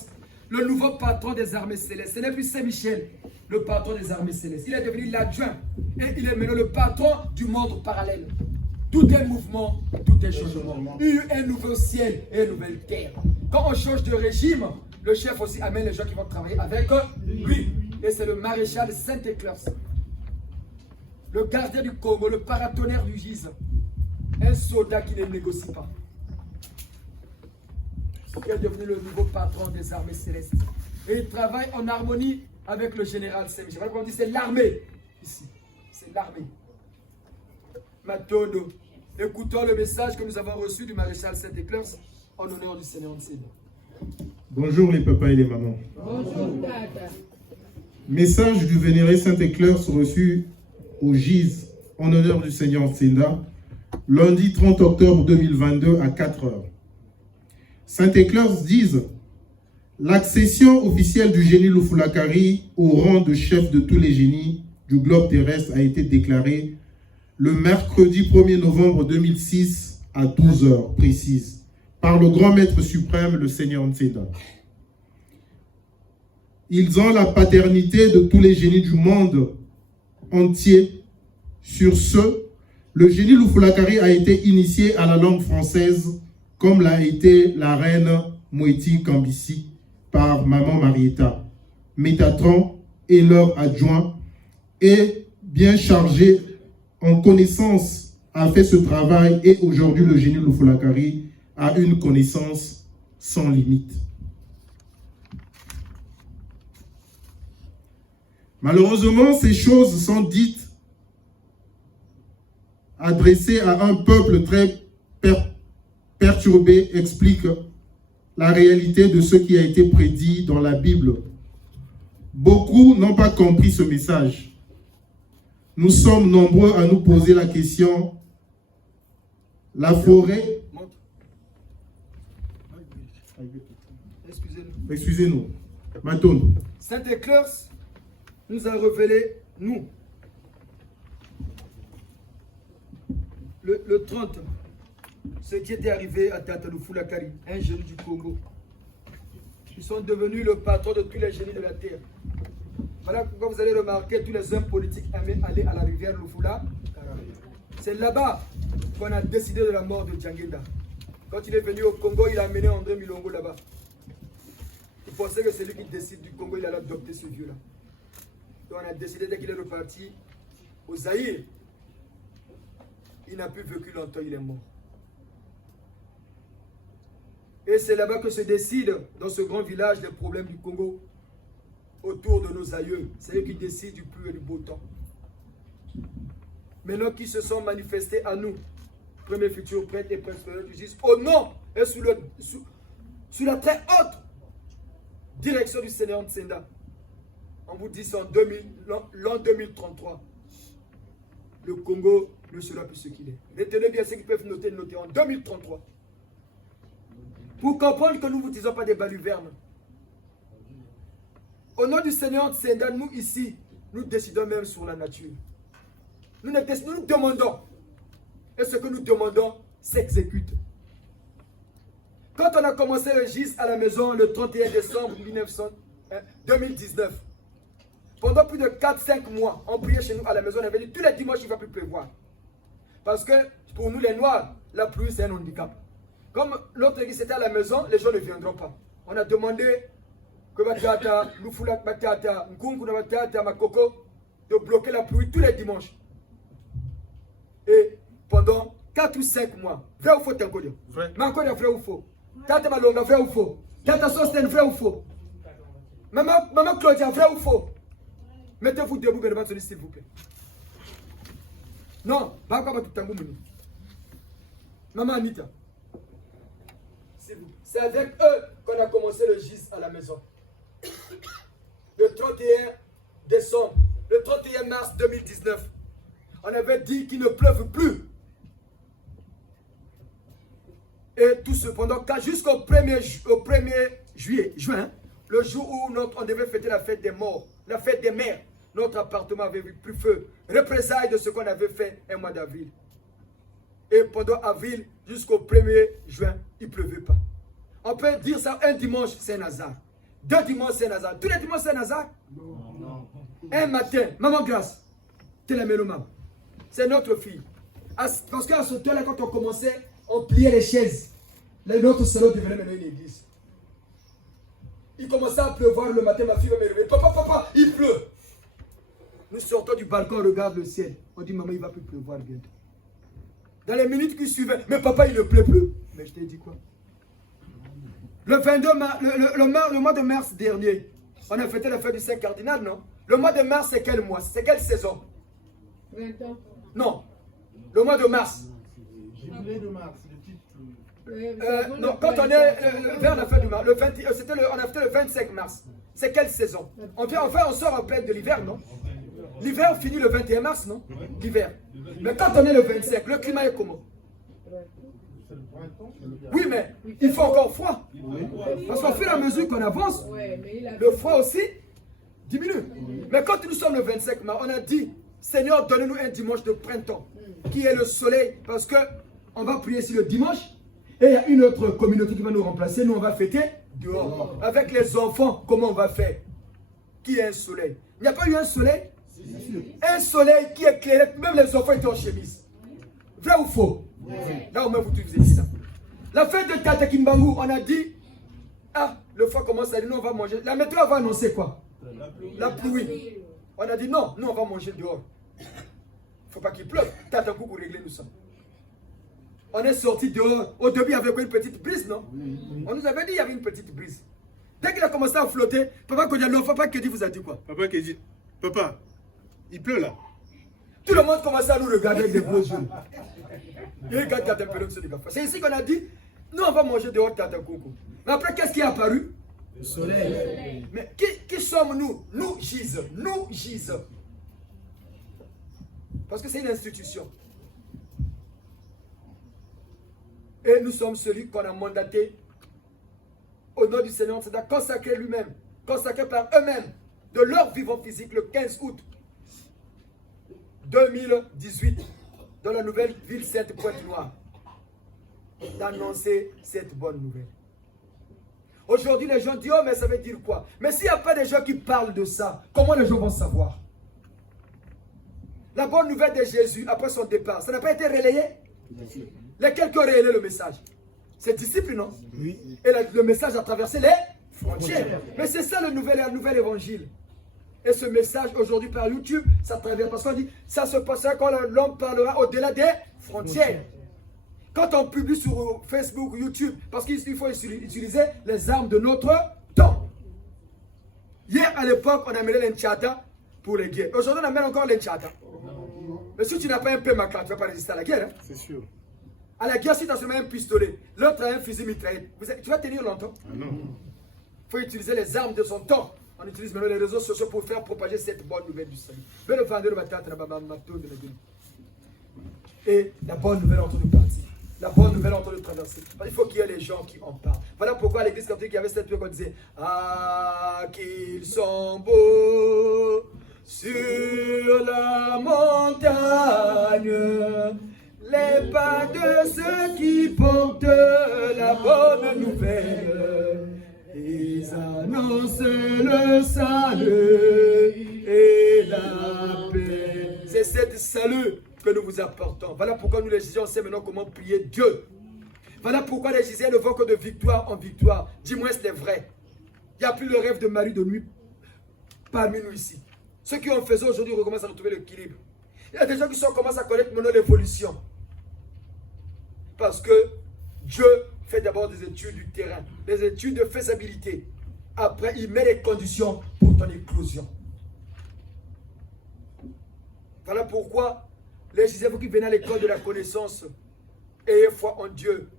le nouveau patron des armées célestes. Ce n'est plus Saint-Michel, le patron des armées célestes. Il est devenu l'adjoint et il est maintenant le patron du monde parallèle. Tout est mouvement, tout est changement. Il y a eu un nouveau ciel et une nouvelle terre. Quand on change de régime, le chef aussi amène les gens qui vont travailler avec lui. Et c'est le maréchal Saint-Éclair, le gardien du Congo, le paratonnerre du GIS, un soldat qui ne négocie pas, qui est devenu le nouveau patron des armées célestes. Et il travaille en harmonie avec le général Saint-Michel. Voilà qu'on dit c'est l'armée ici. C'est l'armée. Maintenant, écoutons le message que nous avons reçu du maréchal Saint-Éclair en honneur du Seigneur Ntsenda. Bonjour les papas et les mamans. Bonjour, Tata. Message du vénéré Saint-Éclair reçu au GIS en honneur du Seigneur Ntsenda, lundi 30 octobre 2022 à 4 heures. Saint-Éclair disent l'accession officielle du génie Ulufulakari au rang de chef de tous les génies du globe terrestre a été déclarée le mercredi 1er novembre 2006 à 12 heures précises par le grand maître suprême, le Seigneur Ntsenda. Ils ont la paternité de tous les génies du monde entier. Sur ce, le génie Ulufulakari a été initié à la langue française comme l'a été la reine Moeti Kambisi par Maman Marietta. Métatron et leur adjoint est bien chargé en connaissance a fait ce travail et aujourd'hui le génie Ulufulakari a une connaissance sans limite. Malheureusement, ces choses sont dites adressées à un peuple très perturbé, explique la réalité de ce qui a été prédit dans la Bible. Beaucoup n'ont pas compris ce message. Nous sommes nombreux à nous poser la question, la forêt... Excusez-nous. Maintenant. Saint-Éclair nous a révélé, nous, le 30, ce qui était arrivé à Tatalufulakari, un génie du Congo. Ils sont devenus le patron de tous les génies de la terre. Voilà pourquoi vous allez remarquer tous les hommes politiques aimaient aller à la rivière Lufula. C'est là-bas qu'on a décidé de la mort de Djangenda. Quand il est venu au Congo, il a amené André Milongo là-bas. Il pensait que c'est lui qui décide du Congo, il allait adopter ce vieux-là. Donc on a décidé dès qu'il est reparti au Zaïre. Il n'a plus vécu longtemps, il est mort. Et c'est là-bas que se décide, dans ce grand village, les problèmes du Congo, autour de nos aïeux. C'est eux qui décident du plus et du beau temps. Maintenant qui se sont manifestés à nous, premiers futurs prêtres et prêtres, qui disent au nom et sous la très haute direction du Seigneur Ntsenda. On vous dit c'est en l'an 2033. Le Congo ne sera plus ce qu'il est. Retenez bien ceux qui peuvent noter en 2033. Pour comprendre que nous ne vous disons pas des balivernes. Au nom du Seigneur Ntsenda, nous ici, nous décidons même sur la nature. Nous demandons. Et ce que nous demandons s'exécute. Quand on a commencé le GIS à la maison le 31 décembre 2019, pendant plus de 4-5 mois, on priait chez nous à la maison, on avait dit tous les dimanches il ne va plus pleuvoir. Parce que pour nous les Noirs, la pluie c'est un handicap. Comme l'autre église était à la maison, les gens ne viendront pas. On a demandé que Batata, Lufulak Batata, Nkunku Batata, Makoko, de bloquer la pluie tous les dimanches. Et pendant 4 ou 5 mois, vrai ou faux Tangodio? Vrai. Mankodia, vrai ou faux? Tata Malonga, vrai ou faux? Tata Sosten, vrai ou faux? Maman Claudia, vrai ou faux? Mettez-vous debout, Bénévent, s'il vous plaît. Non, pas comme tout Tango Mouni. Maman Anita. C'est avec eux qu'on a commencé le GIS à la maison. Le 31 décembre, le 31 mars 2019, on avait dit qu'il ne pleuve plus. Et tout cependant, jusqu'au 1er juin, le jour où on devait fêter la fête des morts, la fête des mères, notre appartement avait vu plus feu. Représailles de ce qu'on avait fait un mois d'avril. Et pendant avril jusqu'au 1er juin, il ne pleuvait pas. On peut dire ça, un dimanche, c'est un hasard. 2 dimanches, c'est un hasard. Tous les dimanches, c'est un hasard? Non. Un matin, maman Grâce, maman. C'est notre fille. Parce qu'à ce temps-là, quand on commençait, on pliait les chaises. Notre salon devenait maintenant une église. Il commençait à pleuvoir le matin, ma fille va me réveiller. Papa, il pleut. Nous sortons du balcon, on regarde le ciel. On dit, maman, il ne va plus pleuvoir bientôt. Dans les minutes qui suivaient, mais papa, il ne pleut plus. Mais je t'ai dit quoi? Le 22 mars, le mois de mars dernier, on a fêté la fête du Saint Cardinal, non? Le mois de mars, c'est quel mois? C'est quelle saison? 20 ans. Non. Le mois de mars. Jubilé de mars, le titre. Non, quand on est vers la fin du mars, on a fêté le 25 mars. C'est quelle saison? On sort en pleine de l'hiver, non? L'hiver finit le 21 mars, non? L'hiver. Mais quand on est le 25, le climat est comment? Oui, mais il fait encore froid. Parce qu'au fur et à mesure qu'on avance, le froid aussi diminue. Mais quand nous sommes le 25 mars, on a dit, Seigneur, donne-nous un dimanche de printemps, qui est le soleil, parce qu'on va prier ici le dimanche, et il y a une autre communauté qui va nous remplacer. Nous, on va fêter dehors. Avec les enfants, comment on va faire? Qui est un soleil? Il n'y a pas eu un soleil? Un soleil qui éclairait, même les enfants étaient en chemise. Vrai ou faux? Là, au moins, vous tous vous étiez là. La fête de Tata Kimbangu, on a dit, le froid commence à dire, nous, on va manger. La météo va annoncer quoi? La pluie. On a dit, non, nous, on va manger dehors. Il ne faut pas qu'il pleuve. Tata Koukou régler nous ça. On est sorti dehors. Au début, il y avait une petite brise, non? On nous avait dit, il y avait une petite brise. Dès qu'il a commencé à flotter, papa Kodialo, papa Kedi vous a dit quoi? Papa Kedi, papa, il pleut là. Tout le monde commençait à nous regarder avec des gros yeux. Et regarde Tata Pelot, c'est ici qu'on a dit, nous on va manger dehors Tata Koukou. Mais après, qu'est-ce qui est apparu? Le soleil. Mais qui sommes-nous? Nous, Gise. Nous, Gise. Parce que c'est une institution. Et nous sommes celui qu'on a mandaté au nom du Seigneur, c'est-à-dire consacré lui-même, consacré par eux-mêmes, de leur vivant physique le 15 août 2018. dans la nouvelle ville sainte Pointe-Noire, d'annoncer cette bonne nouvelle. Aujourd'hui, les gens disent, oh, mais ça veut dire quoi? Mais s'il n'y a pas de gens qui parlent de ça, comment les gens vont savoir? La bonne nouvelle de Jésus, après son départ, ça n'a pas été relayé? Lesquels qui ont relayé le message? Ses disciples, non? Oui. Et le message a traversé les frontières. Mais c'est ça le nouvel évangile. Et ce message, aujourd'hui, par YouTube, ça traverse. Parce qu'on dit, ça se passera quand l'homme parlera au-delà des frontières. Quand on publie sur Facebook, YouTube, parce qu'il faut utiliser les armes de notre temps. Hier, à l'époque, on amenait l'enchata pour les guerres. Aujourd'hui, on amène encore l'enchata. Mais si tu n'as pas un peu macra, tu ne vas pas résister à la guerre. Hein? C'est sûr. À la guerre, si tu as seulement un pistolet, l'autre a un fusil mitraillette, tu vas tenir longtemps? Non. Il faut utiliser les armes de son temps. On utilise maintenant les réseaux sociaux pour faire propager cette bonne nouvelle du salut. Et la bonne nouvelle est en train de partir. La bonne nouvelle est en train de traverser. Il faut qu'il y ait les gens qui en parlent. Voilà pourquoi à l'église catholique, il y avait cette peur qu'on disait, ah, qu'ils sont beaux sur la montagne, les pas de ceux qui portent la bonne nouvelle. Ils annoncent le salut et la paix. C'est cette salut que nous vous apportons. Voilà pourquoi nous les Gisiens, on sait maintenant comment prier Dieu. Voilà pourquoi les Gisiens ne vont que de victoire en victoire. Dis-moi, c'est vrai. Il n'y a plus le rêve de Marie de nuit parmi nous ici. Ceux qui ont fait aujourd'hui recommencent à retrouver l'équilibre. Il y a des gens qui commencent à connaître maintenant l'évolution. Parce que Dieu fait d'abord des études du terrain, des études de faisabilité. Après, il met les conditions pour ton éclosion. Voilà pourquoi les Gisiens qui viennent à l'école de la connaissance, ayez foi en Dieu.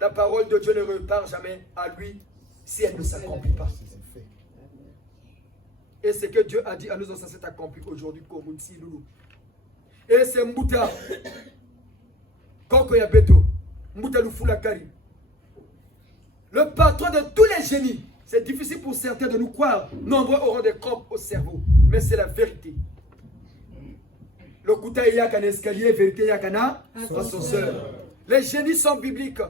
La parole de Dieu ne repart jamais à lui si elle ne s'accomplit pas. Et ce que Dieu a dit à nos ancêtres s'est accompli aujourd'hui comme Moutsi Loulou. Et c'est Mouta, Koko Yabeto, Mouta Lufulakari. Le patron de tous les génies. C'est difficile pour certains de nous croire. Nombreux auront des crampes au cerveau. Mais c'est la vérité. Le Kouta il y a qu'un escalier, vérité il y a qu'un ascenseur. Les génies sont bibliques.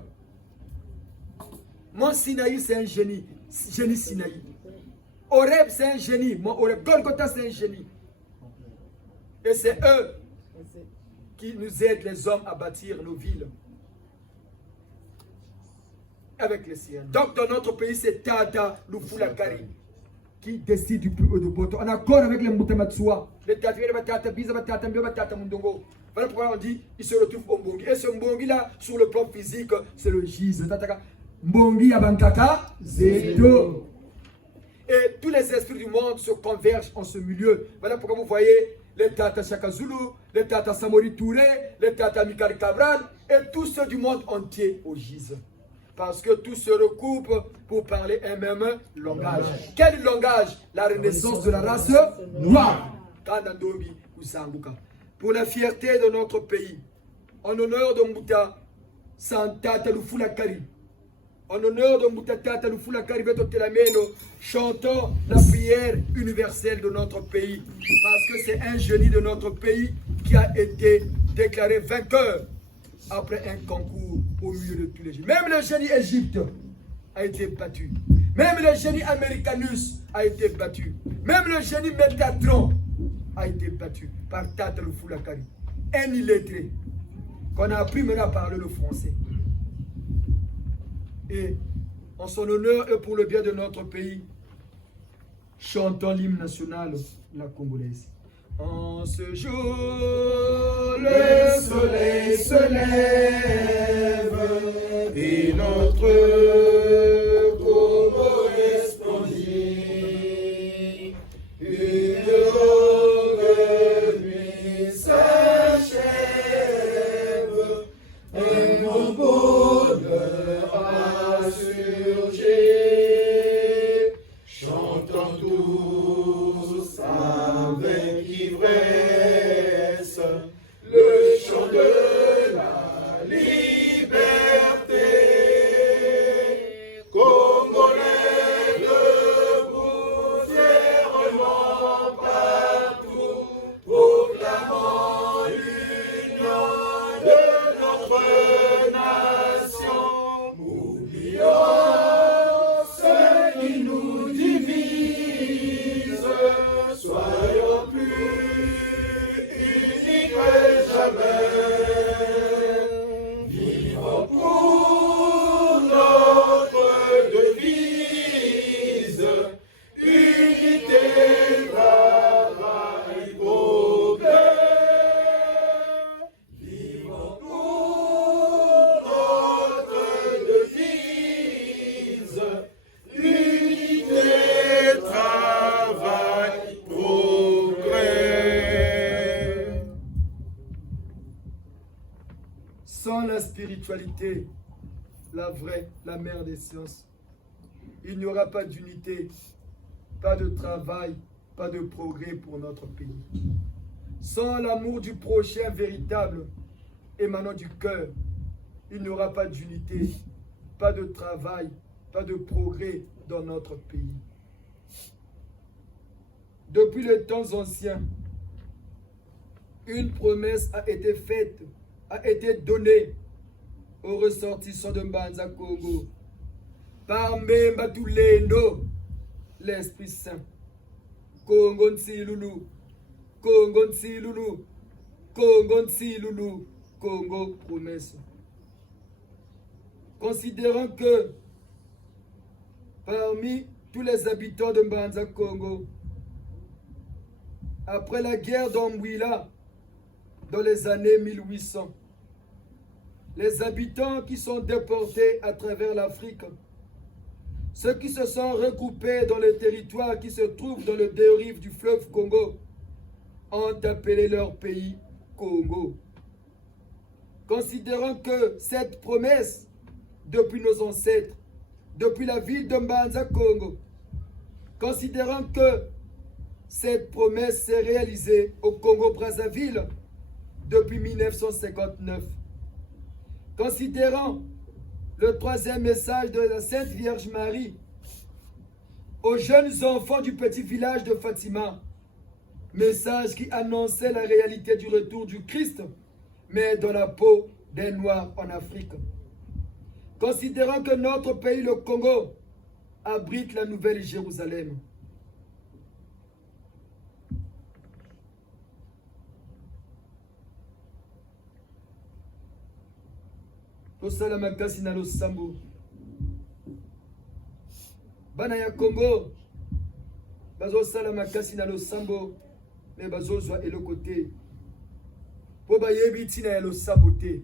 Mon Sinaï, c'est un génie. Génie Sinaï. Horeb, c'est un génie. Mon Horeb. Golgotha, c'est un génie. Et c'est eux qui nous aident, les hommes, à bâtir nos villes. Avec les siens. Donc, dans notre pays, c'est Tata Lufulakari qui décide du plus haut de Boto. En accord avec les Moutamatsua. Les Tata Biza, Tata Mbio, Tata Mundongo. Voilà pourquoi on dit il se retrouve au Mbongi. Et ce Mbongi là, sur le plan physique, c'est le Gise. Mbongi Abankaka, Zedo. Et tous les esprits du monde se convergent en ce milieu. Voilà pourquoi vous voyez les Tata Chaka Zulu, les Tata Samori Touré, les Tata Mikari Cabral et tous ceux du monde entier au Gise. Parce que tout se recoupe pour parler un même langage. Quel langage? La renaissance de la race noire. Kandandomi ou Sanguka. Pour la fierté de notre pays, en honneur de Mouta Santa Lufulakari, en honneur de Mouta Tata Lufulakari Beto Telameno, chantons la prière universelle de notre pays. Parce que c'est un génie de notre pays qui a été déclaré vainqueur après un concours au milieu de tous les génies. Même le génie Égypte a été battu. Même le génie Americanus a été battu. Même le génie Métatron a été battu par Tata Lufulakari. Un illettré qu'on a appris maintenant à parler le français. Et en son honneur et pour le bien de notre pays, chantons l'hymne national, la congolaise. En ce jour, le soleil se lève et notre Congo resplendit. Une longue nuit s'achève, un grand bonheur a surgi. Chantons tous avec ivresse le chant de la liberté. spiritualité, la vraie, la mère des sciences. Il n'y aura pas d'unité, pas de travail, pas de progrès pour notre pays. Sans l'amour du prochain véritable, émanant du cœur, il n'y aura pas d'unité, pas de travail, pas de progrès dans notre pays. Depuis les temps anciens, une promesse a été faite, a été donnée aux ressortissants de Mbanza Congo par Mbemba Tulendo, l'Esprit Saint. Congo Nsilulu, Congo Nsilulu, Congo Nsilulu, Congo promesse. Considérant que parmi tous les habitants de Mbanza Congo, après la guerre d'Ambwila, dans les années 1800, les habitants qui sont déportés à travers l'Afrique, ceux qui se sont regroupés dans les territoires qui se trouvent dans le deux rives du fleuve Congo, ont appelé leur pays Congo. Considérant que cette promesse, depuis nos ancêtres, depuis la ville de Mbanza Congo, considérant que cette promesse s'est réalisée au Congo-Brazzaville depuis 1959, considérant le troisième message de la Sainte Vierge Marie aux jeunes enfants du petit village de Fatima, message qui annonçait la réalité du retour du Christ, mais dans la peau des Noirs en Afrique. Considérant que notre pays, le Congo, abrite la nouvelle Jérusalem. Tosala makasi na losambo. Bana ya Congo, bazo sala makasi na losambo, mais bazo zwa eloko te. Po bayebi tina ya losambo te.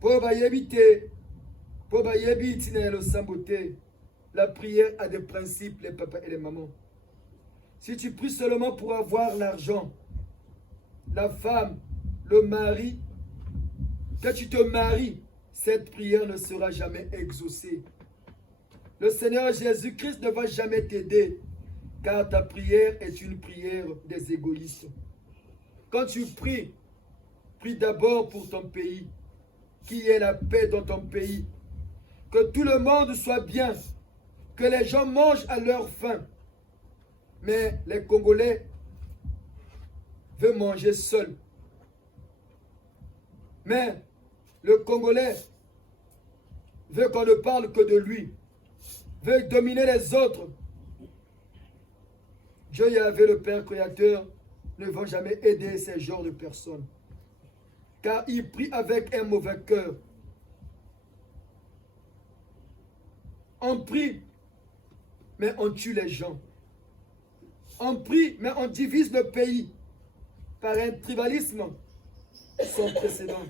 Po bayebi te, po bayebi tina ya losambo te. La prière a des principes, les papas et les mamans. Si tu pries seulement pour avoir l'argent, la femme, le mari, que tu te maries, cette prière ne sera jamais exaucée. Le Seigneur Jésus-Christ ne va jamais t'aider, car ta prière est une prière des égoïstes. Quand tu pries, prie d'abord pour ton pays, qu'il y ait la paix dans ton pays, que tout le monde soit bien, que les gens mangent à leur faim. Mais les Congolais veulent manger seuls. Mais le Congolais veut qu'on ne parle que de lui, veut dominer les autres. Dieu Yahvé, le Père Créateur, ne va jamais aider ces genres de personnes, car il prie avec un mauvais cœur. On prie, mais on tue les gens. On prie, mais on divise le pays par un tribalisme sans précédent.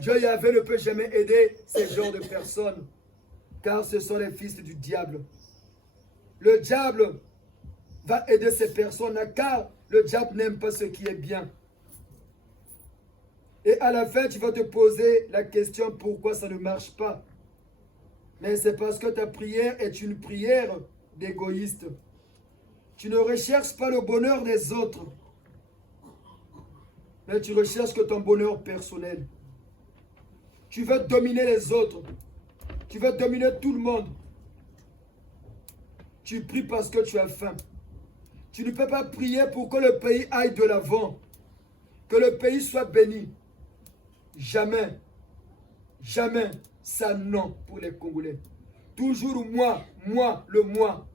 Dieu Yahvé ne peut jamais aider ces genres de personnes, car ce sont les fils du diable. Le diable va aider ces personnes, car le diable n'aime pas ce qui est bien. Et à la fin, tu vas te poser la question pourquoi ça ne marche pas. Mais c'est parce que ta prière est une prière d'égoïste. Tu ne recherches pas le bonheur des autres, mais tu recherches que ton bonheur personnel. Tu veux dominer les autres. Tu veux dominer tout le monde. Tu pries parce que tu as faim. Tu ne peux pas prier pour que le pays aille de l'avant, que le pays soit béni. Jamais, jamais, ça non pour les Congolais. Toujours moi, le moi.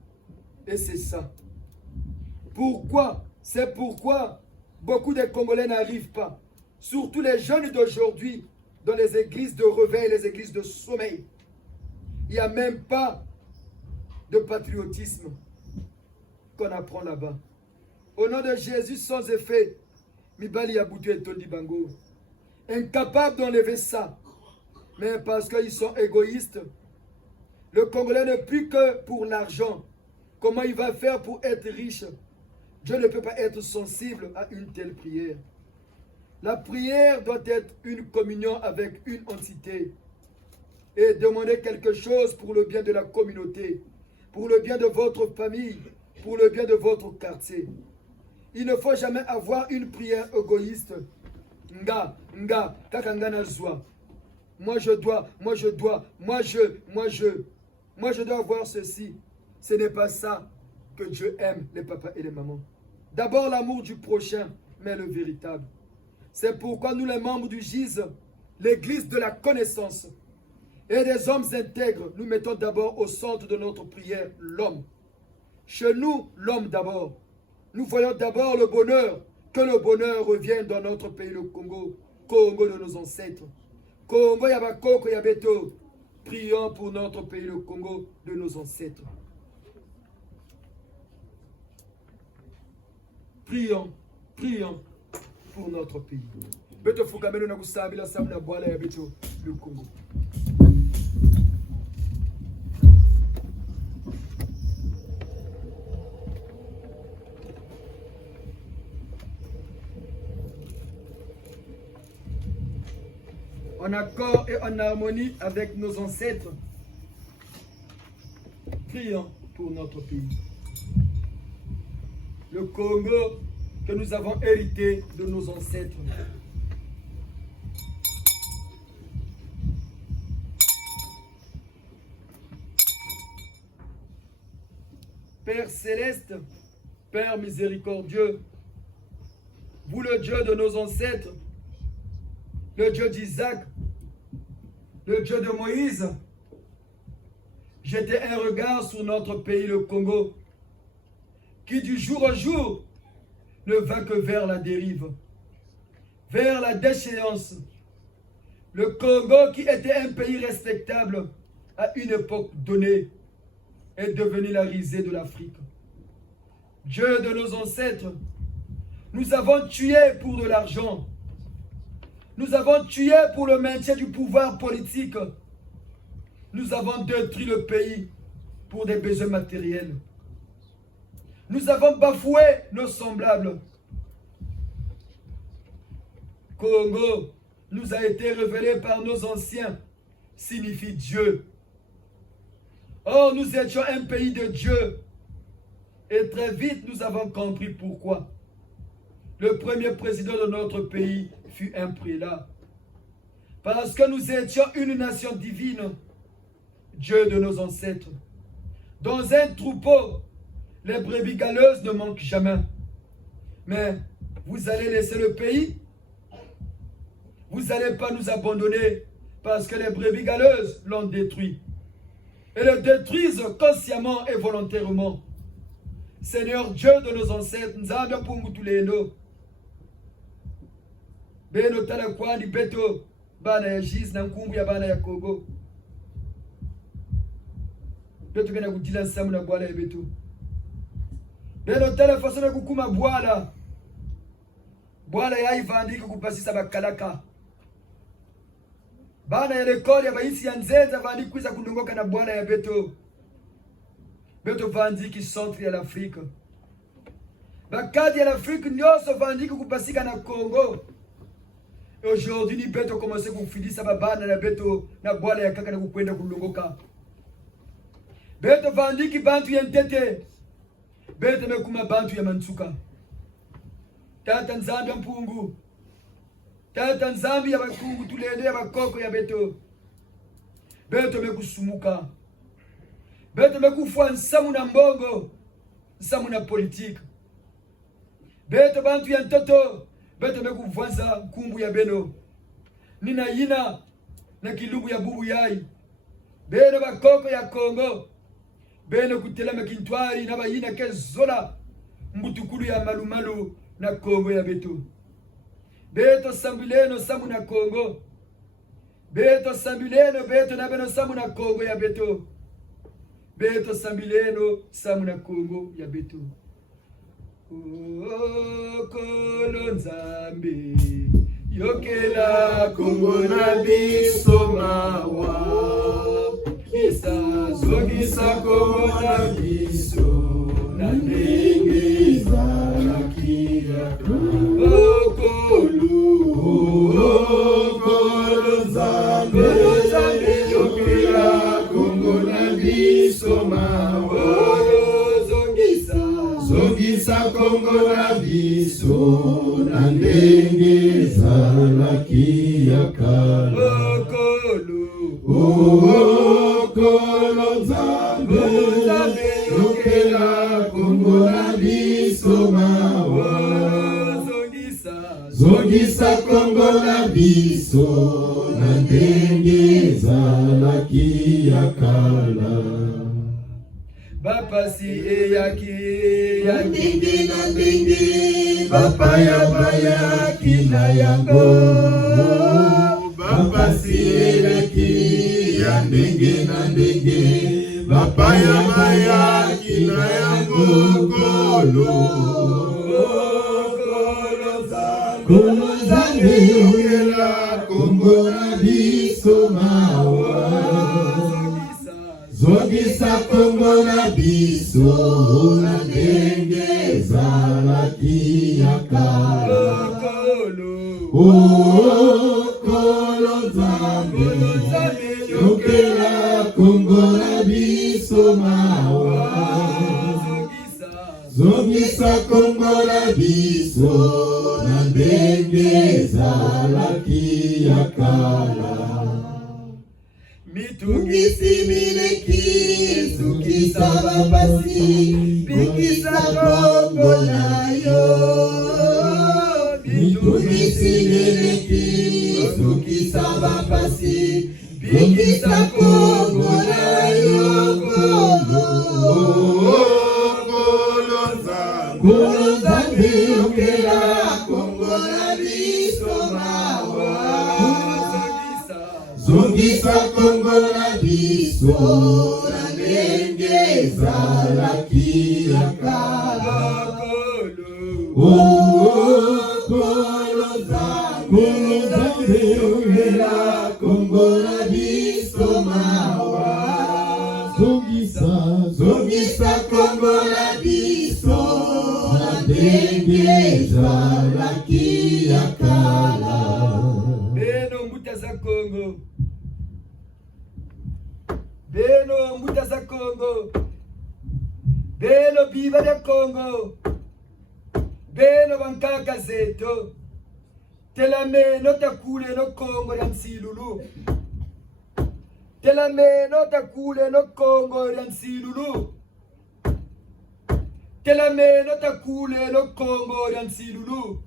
Et c'est ça. Pourquoi? C'est pourquoi beaucoup de Congolais n'arrivent pas, surtout les jeunes d'aujourd'hui, dans les églises de réveil, les églises de sommeil. Il n'y a même pas de patriotisme qu'on apprend là-bas. Au nom de Jésus, sans effet, Mibali Aboutou et Tondi Bango, incapables d'enlever ça, mais parce qu'ils sont égoïstes. Le Congolais ne prie que pour l'argent. Comment il va faire pour être riche? Dieu ne peut pas être sensible à une telle prière. La prière doit être une communion avec une entité et demander quelque chose pour le bien de la communauté, pour le bien de votre famille, pour le bien de votre quartier. Il ne faut jamais avoir une prière égoïste. Moi je dois avoir ceci. Ce n'est pas ça que Dieu aime, les papas et les mamans. D'abord l'amour du prochain, mais le véritable. C'est pourquoi nous, les membres du GIZ, l'église de la connaissance et des hommes intègres, nous mettons d'abord au centre de notre prière l'homme. Chez nous, l'homme d'abord. Nous voyons d'abord le bonheur, que le bonheur revienne dans notre pays, le Congo, Congo de nos ancêtres. Congo Yabakoko Yabeto. Prions pour notre pays, le Congo de nos ancêtres. Prions pour notre pays. Beto Fukameno na kusabila samna bwala ya beto le Congo. En accord et en harmonie avec nos ancêtres, prions pour notre pays. Le Congo que nous avons hérité de nos ancêtres. Père céleste, Père miséricordieux, vous le Dieu de nos ancêtres, le Dieu d'Isaac, le Dieu de Moïse, jetez un regard sur notre pays, le Congo, qui du jour au jour ne va que vers la dérive, vers la déchéance. Le Congo, qui était un pays respectable à une époque donnée, est devenu la risée de l'Afrique. Dieu de nos ancêtres, nous avons tué pour de l'argent. Nous avons tué pour le maintien du pouvoir politique. Nous avons détruit le pays pour des besoins matériels. Nous avons bafoué nos semblables. Congo nous a été révélé par nos anciens, signifie Dieu. Or, nous étions un pays de Dieu. Et très vite, nous avons compris pourquoi. Le premier président de notre pays fut un prélat. Parce que nous étions une nation divine, Dieu de nos ancêtres. Dans un troupeau, les brebis galeuses ne manquent jamais. Mais vous allez laisser le pays? Vous n'allez pas nous abandonner parce que les brebis galeuses l'ont détruit. Et le détruisent consciemment et volontairement. Seigneur Dieu de nos ancêtres, Nzambe Pungu Tulendo. Beno tala kwandi beto bana ya Giz na nkumbu ya bana ya Congo. Beto kena kudila nsamu na bwala ya beto. Beno tala façon na kukuma bwala. Bwala ya ivandiki kupasisa bakalaka. Bana ya l'école ya baisi ya nzeza vandiki kuisa kundongoka na bwala ya beto. Beto vandiki centre ya l'Afrique. Bakadi ya l'Afrique nyoso vandiki kupasika na Congo. Et aujourd'hui, ni beto commencer à finir sa babana na beto na boala ya kaka na kukwenda kulongoka. Beto vandiki bantu ya ntete. Beto mekuma bantu ya mansuka. Tata Nzambi ya mpungu. Tata Nzambi ya bakungu tulende ya bakoko ya beto. Beto mekusumuka. Beto mekufua nsamu na mbongo. Nsamu na politique. Beto bantu ya ntoto. Beto mekuvwanza kumbu ya beno. Nina yina na kilumbu ya bubu yai. Beno bakoko ya Congo. Beno kutela mekintwari na bayina ke zola. Mbutukulu ya malumalu na Congo ya beto. Beto sambuleno samu na Congo. Beto sambuleno beto na beno samu na Congo ya beto. Beto sambuleno samu na Congo ya beto. Oh, Kolo Nzambe yokela Congo na biso mawa Isa zogisa Congo na biso na ndenge Nzambe yokela Kongo na biso mawa zongisa Kongo na biso na ndenge ezalaki ya kala Okolo Nzambe yokela Kongo na biso mawa zongisa Kongo na biso na ndenge ezalaki ya kala Bapasi eyaki ya ndenge na ndenge bapaya bayaki na yango bapasi eyaki ya ndenge na ndenge bapaya bayaki na yango kolo Nzambe yokela Kongo na biso mawa zongisa Kongo na biso na ndenge ezalaki ya kala Okolo Nzambe yokela Kongo na biso mawa zongisa Kongo na biso na ndenge ezalaki ya kala mitungisi mileki sukisa bapasi bikisa Kongo na yo mitungisi mileki sukisa bapasi bikisa Kongo na yo Kongo Nzambe yokela Kongo na biso mawa zongisa Kongo na biso na ndenge ezalaki ya kala Okolo Nzambe yokela Kongo na biso mawa zongisa Kongo na biso na ndenge ezalaki ya kala Beno mbuta za Kongo Beno mbuta za Kongo Beno biva de Kongo Beno bankaka zeto Telameno takule no Kongo ya Nsilulu Telameno takule no Kongo ya Nsilulu Telameno takule no Kongo ya Nsilulu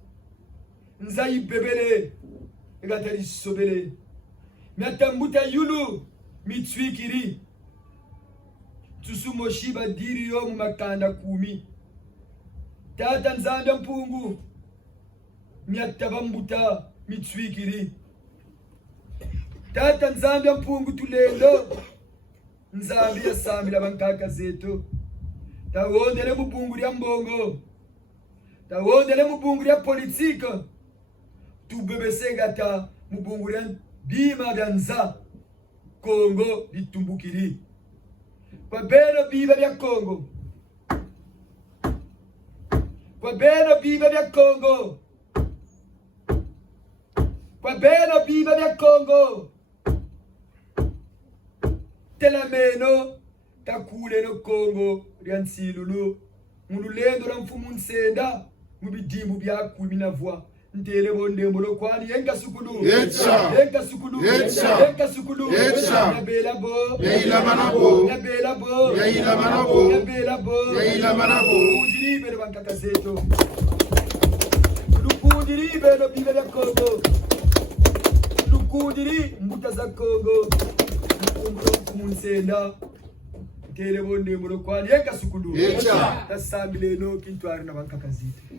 Nzai bebele Egatari sobele Miatambuta yulu Mitswikiri Tsusumoshiba diri yo makanda kumi Tata Nzambe mpungu Miatabambuta Mitswikiri Tata Nzambe mpungu tulendo Nzambe ya sami la bankaka zetu Tawondele mubunguri ya mbongo Tawondele mubunguri ya politika Tubebese gata mubunguri ya bima vya nza Kongo bitumbukiri Kwa beno biba vya Kongo Kwa beno biba vya Kongo Kwa beno biba vya Kongo Telameno takule no Kongo rya Nsilulu mululendo la mfumu nsenda mubidimbu bya kumina vwa ntere bondembo lokwani yenka sukulu yenka sukulu yenka sukulu yabela bo yaila manabo yabela bo yaila manabo yabela bo yaila manabo ujiribe bankaka zeto lukundiribe no bibe ya Kongo lukundiri mbuta za Kongo mfumu nsenda ntere bondembo lokwani yenka sukulu tasambile no kintwari na bankaka zeto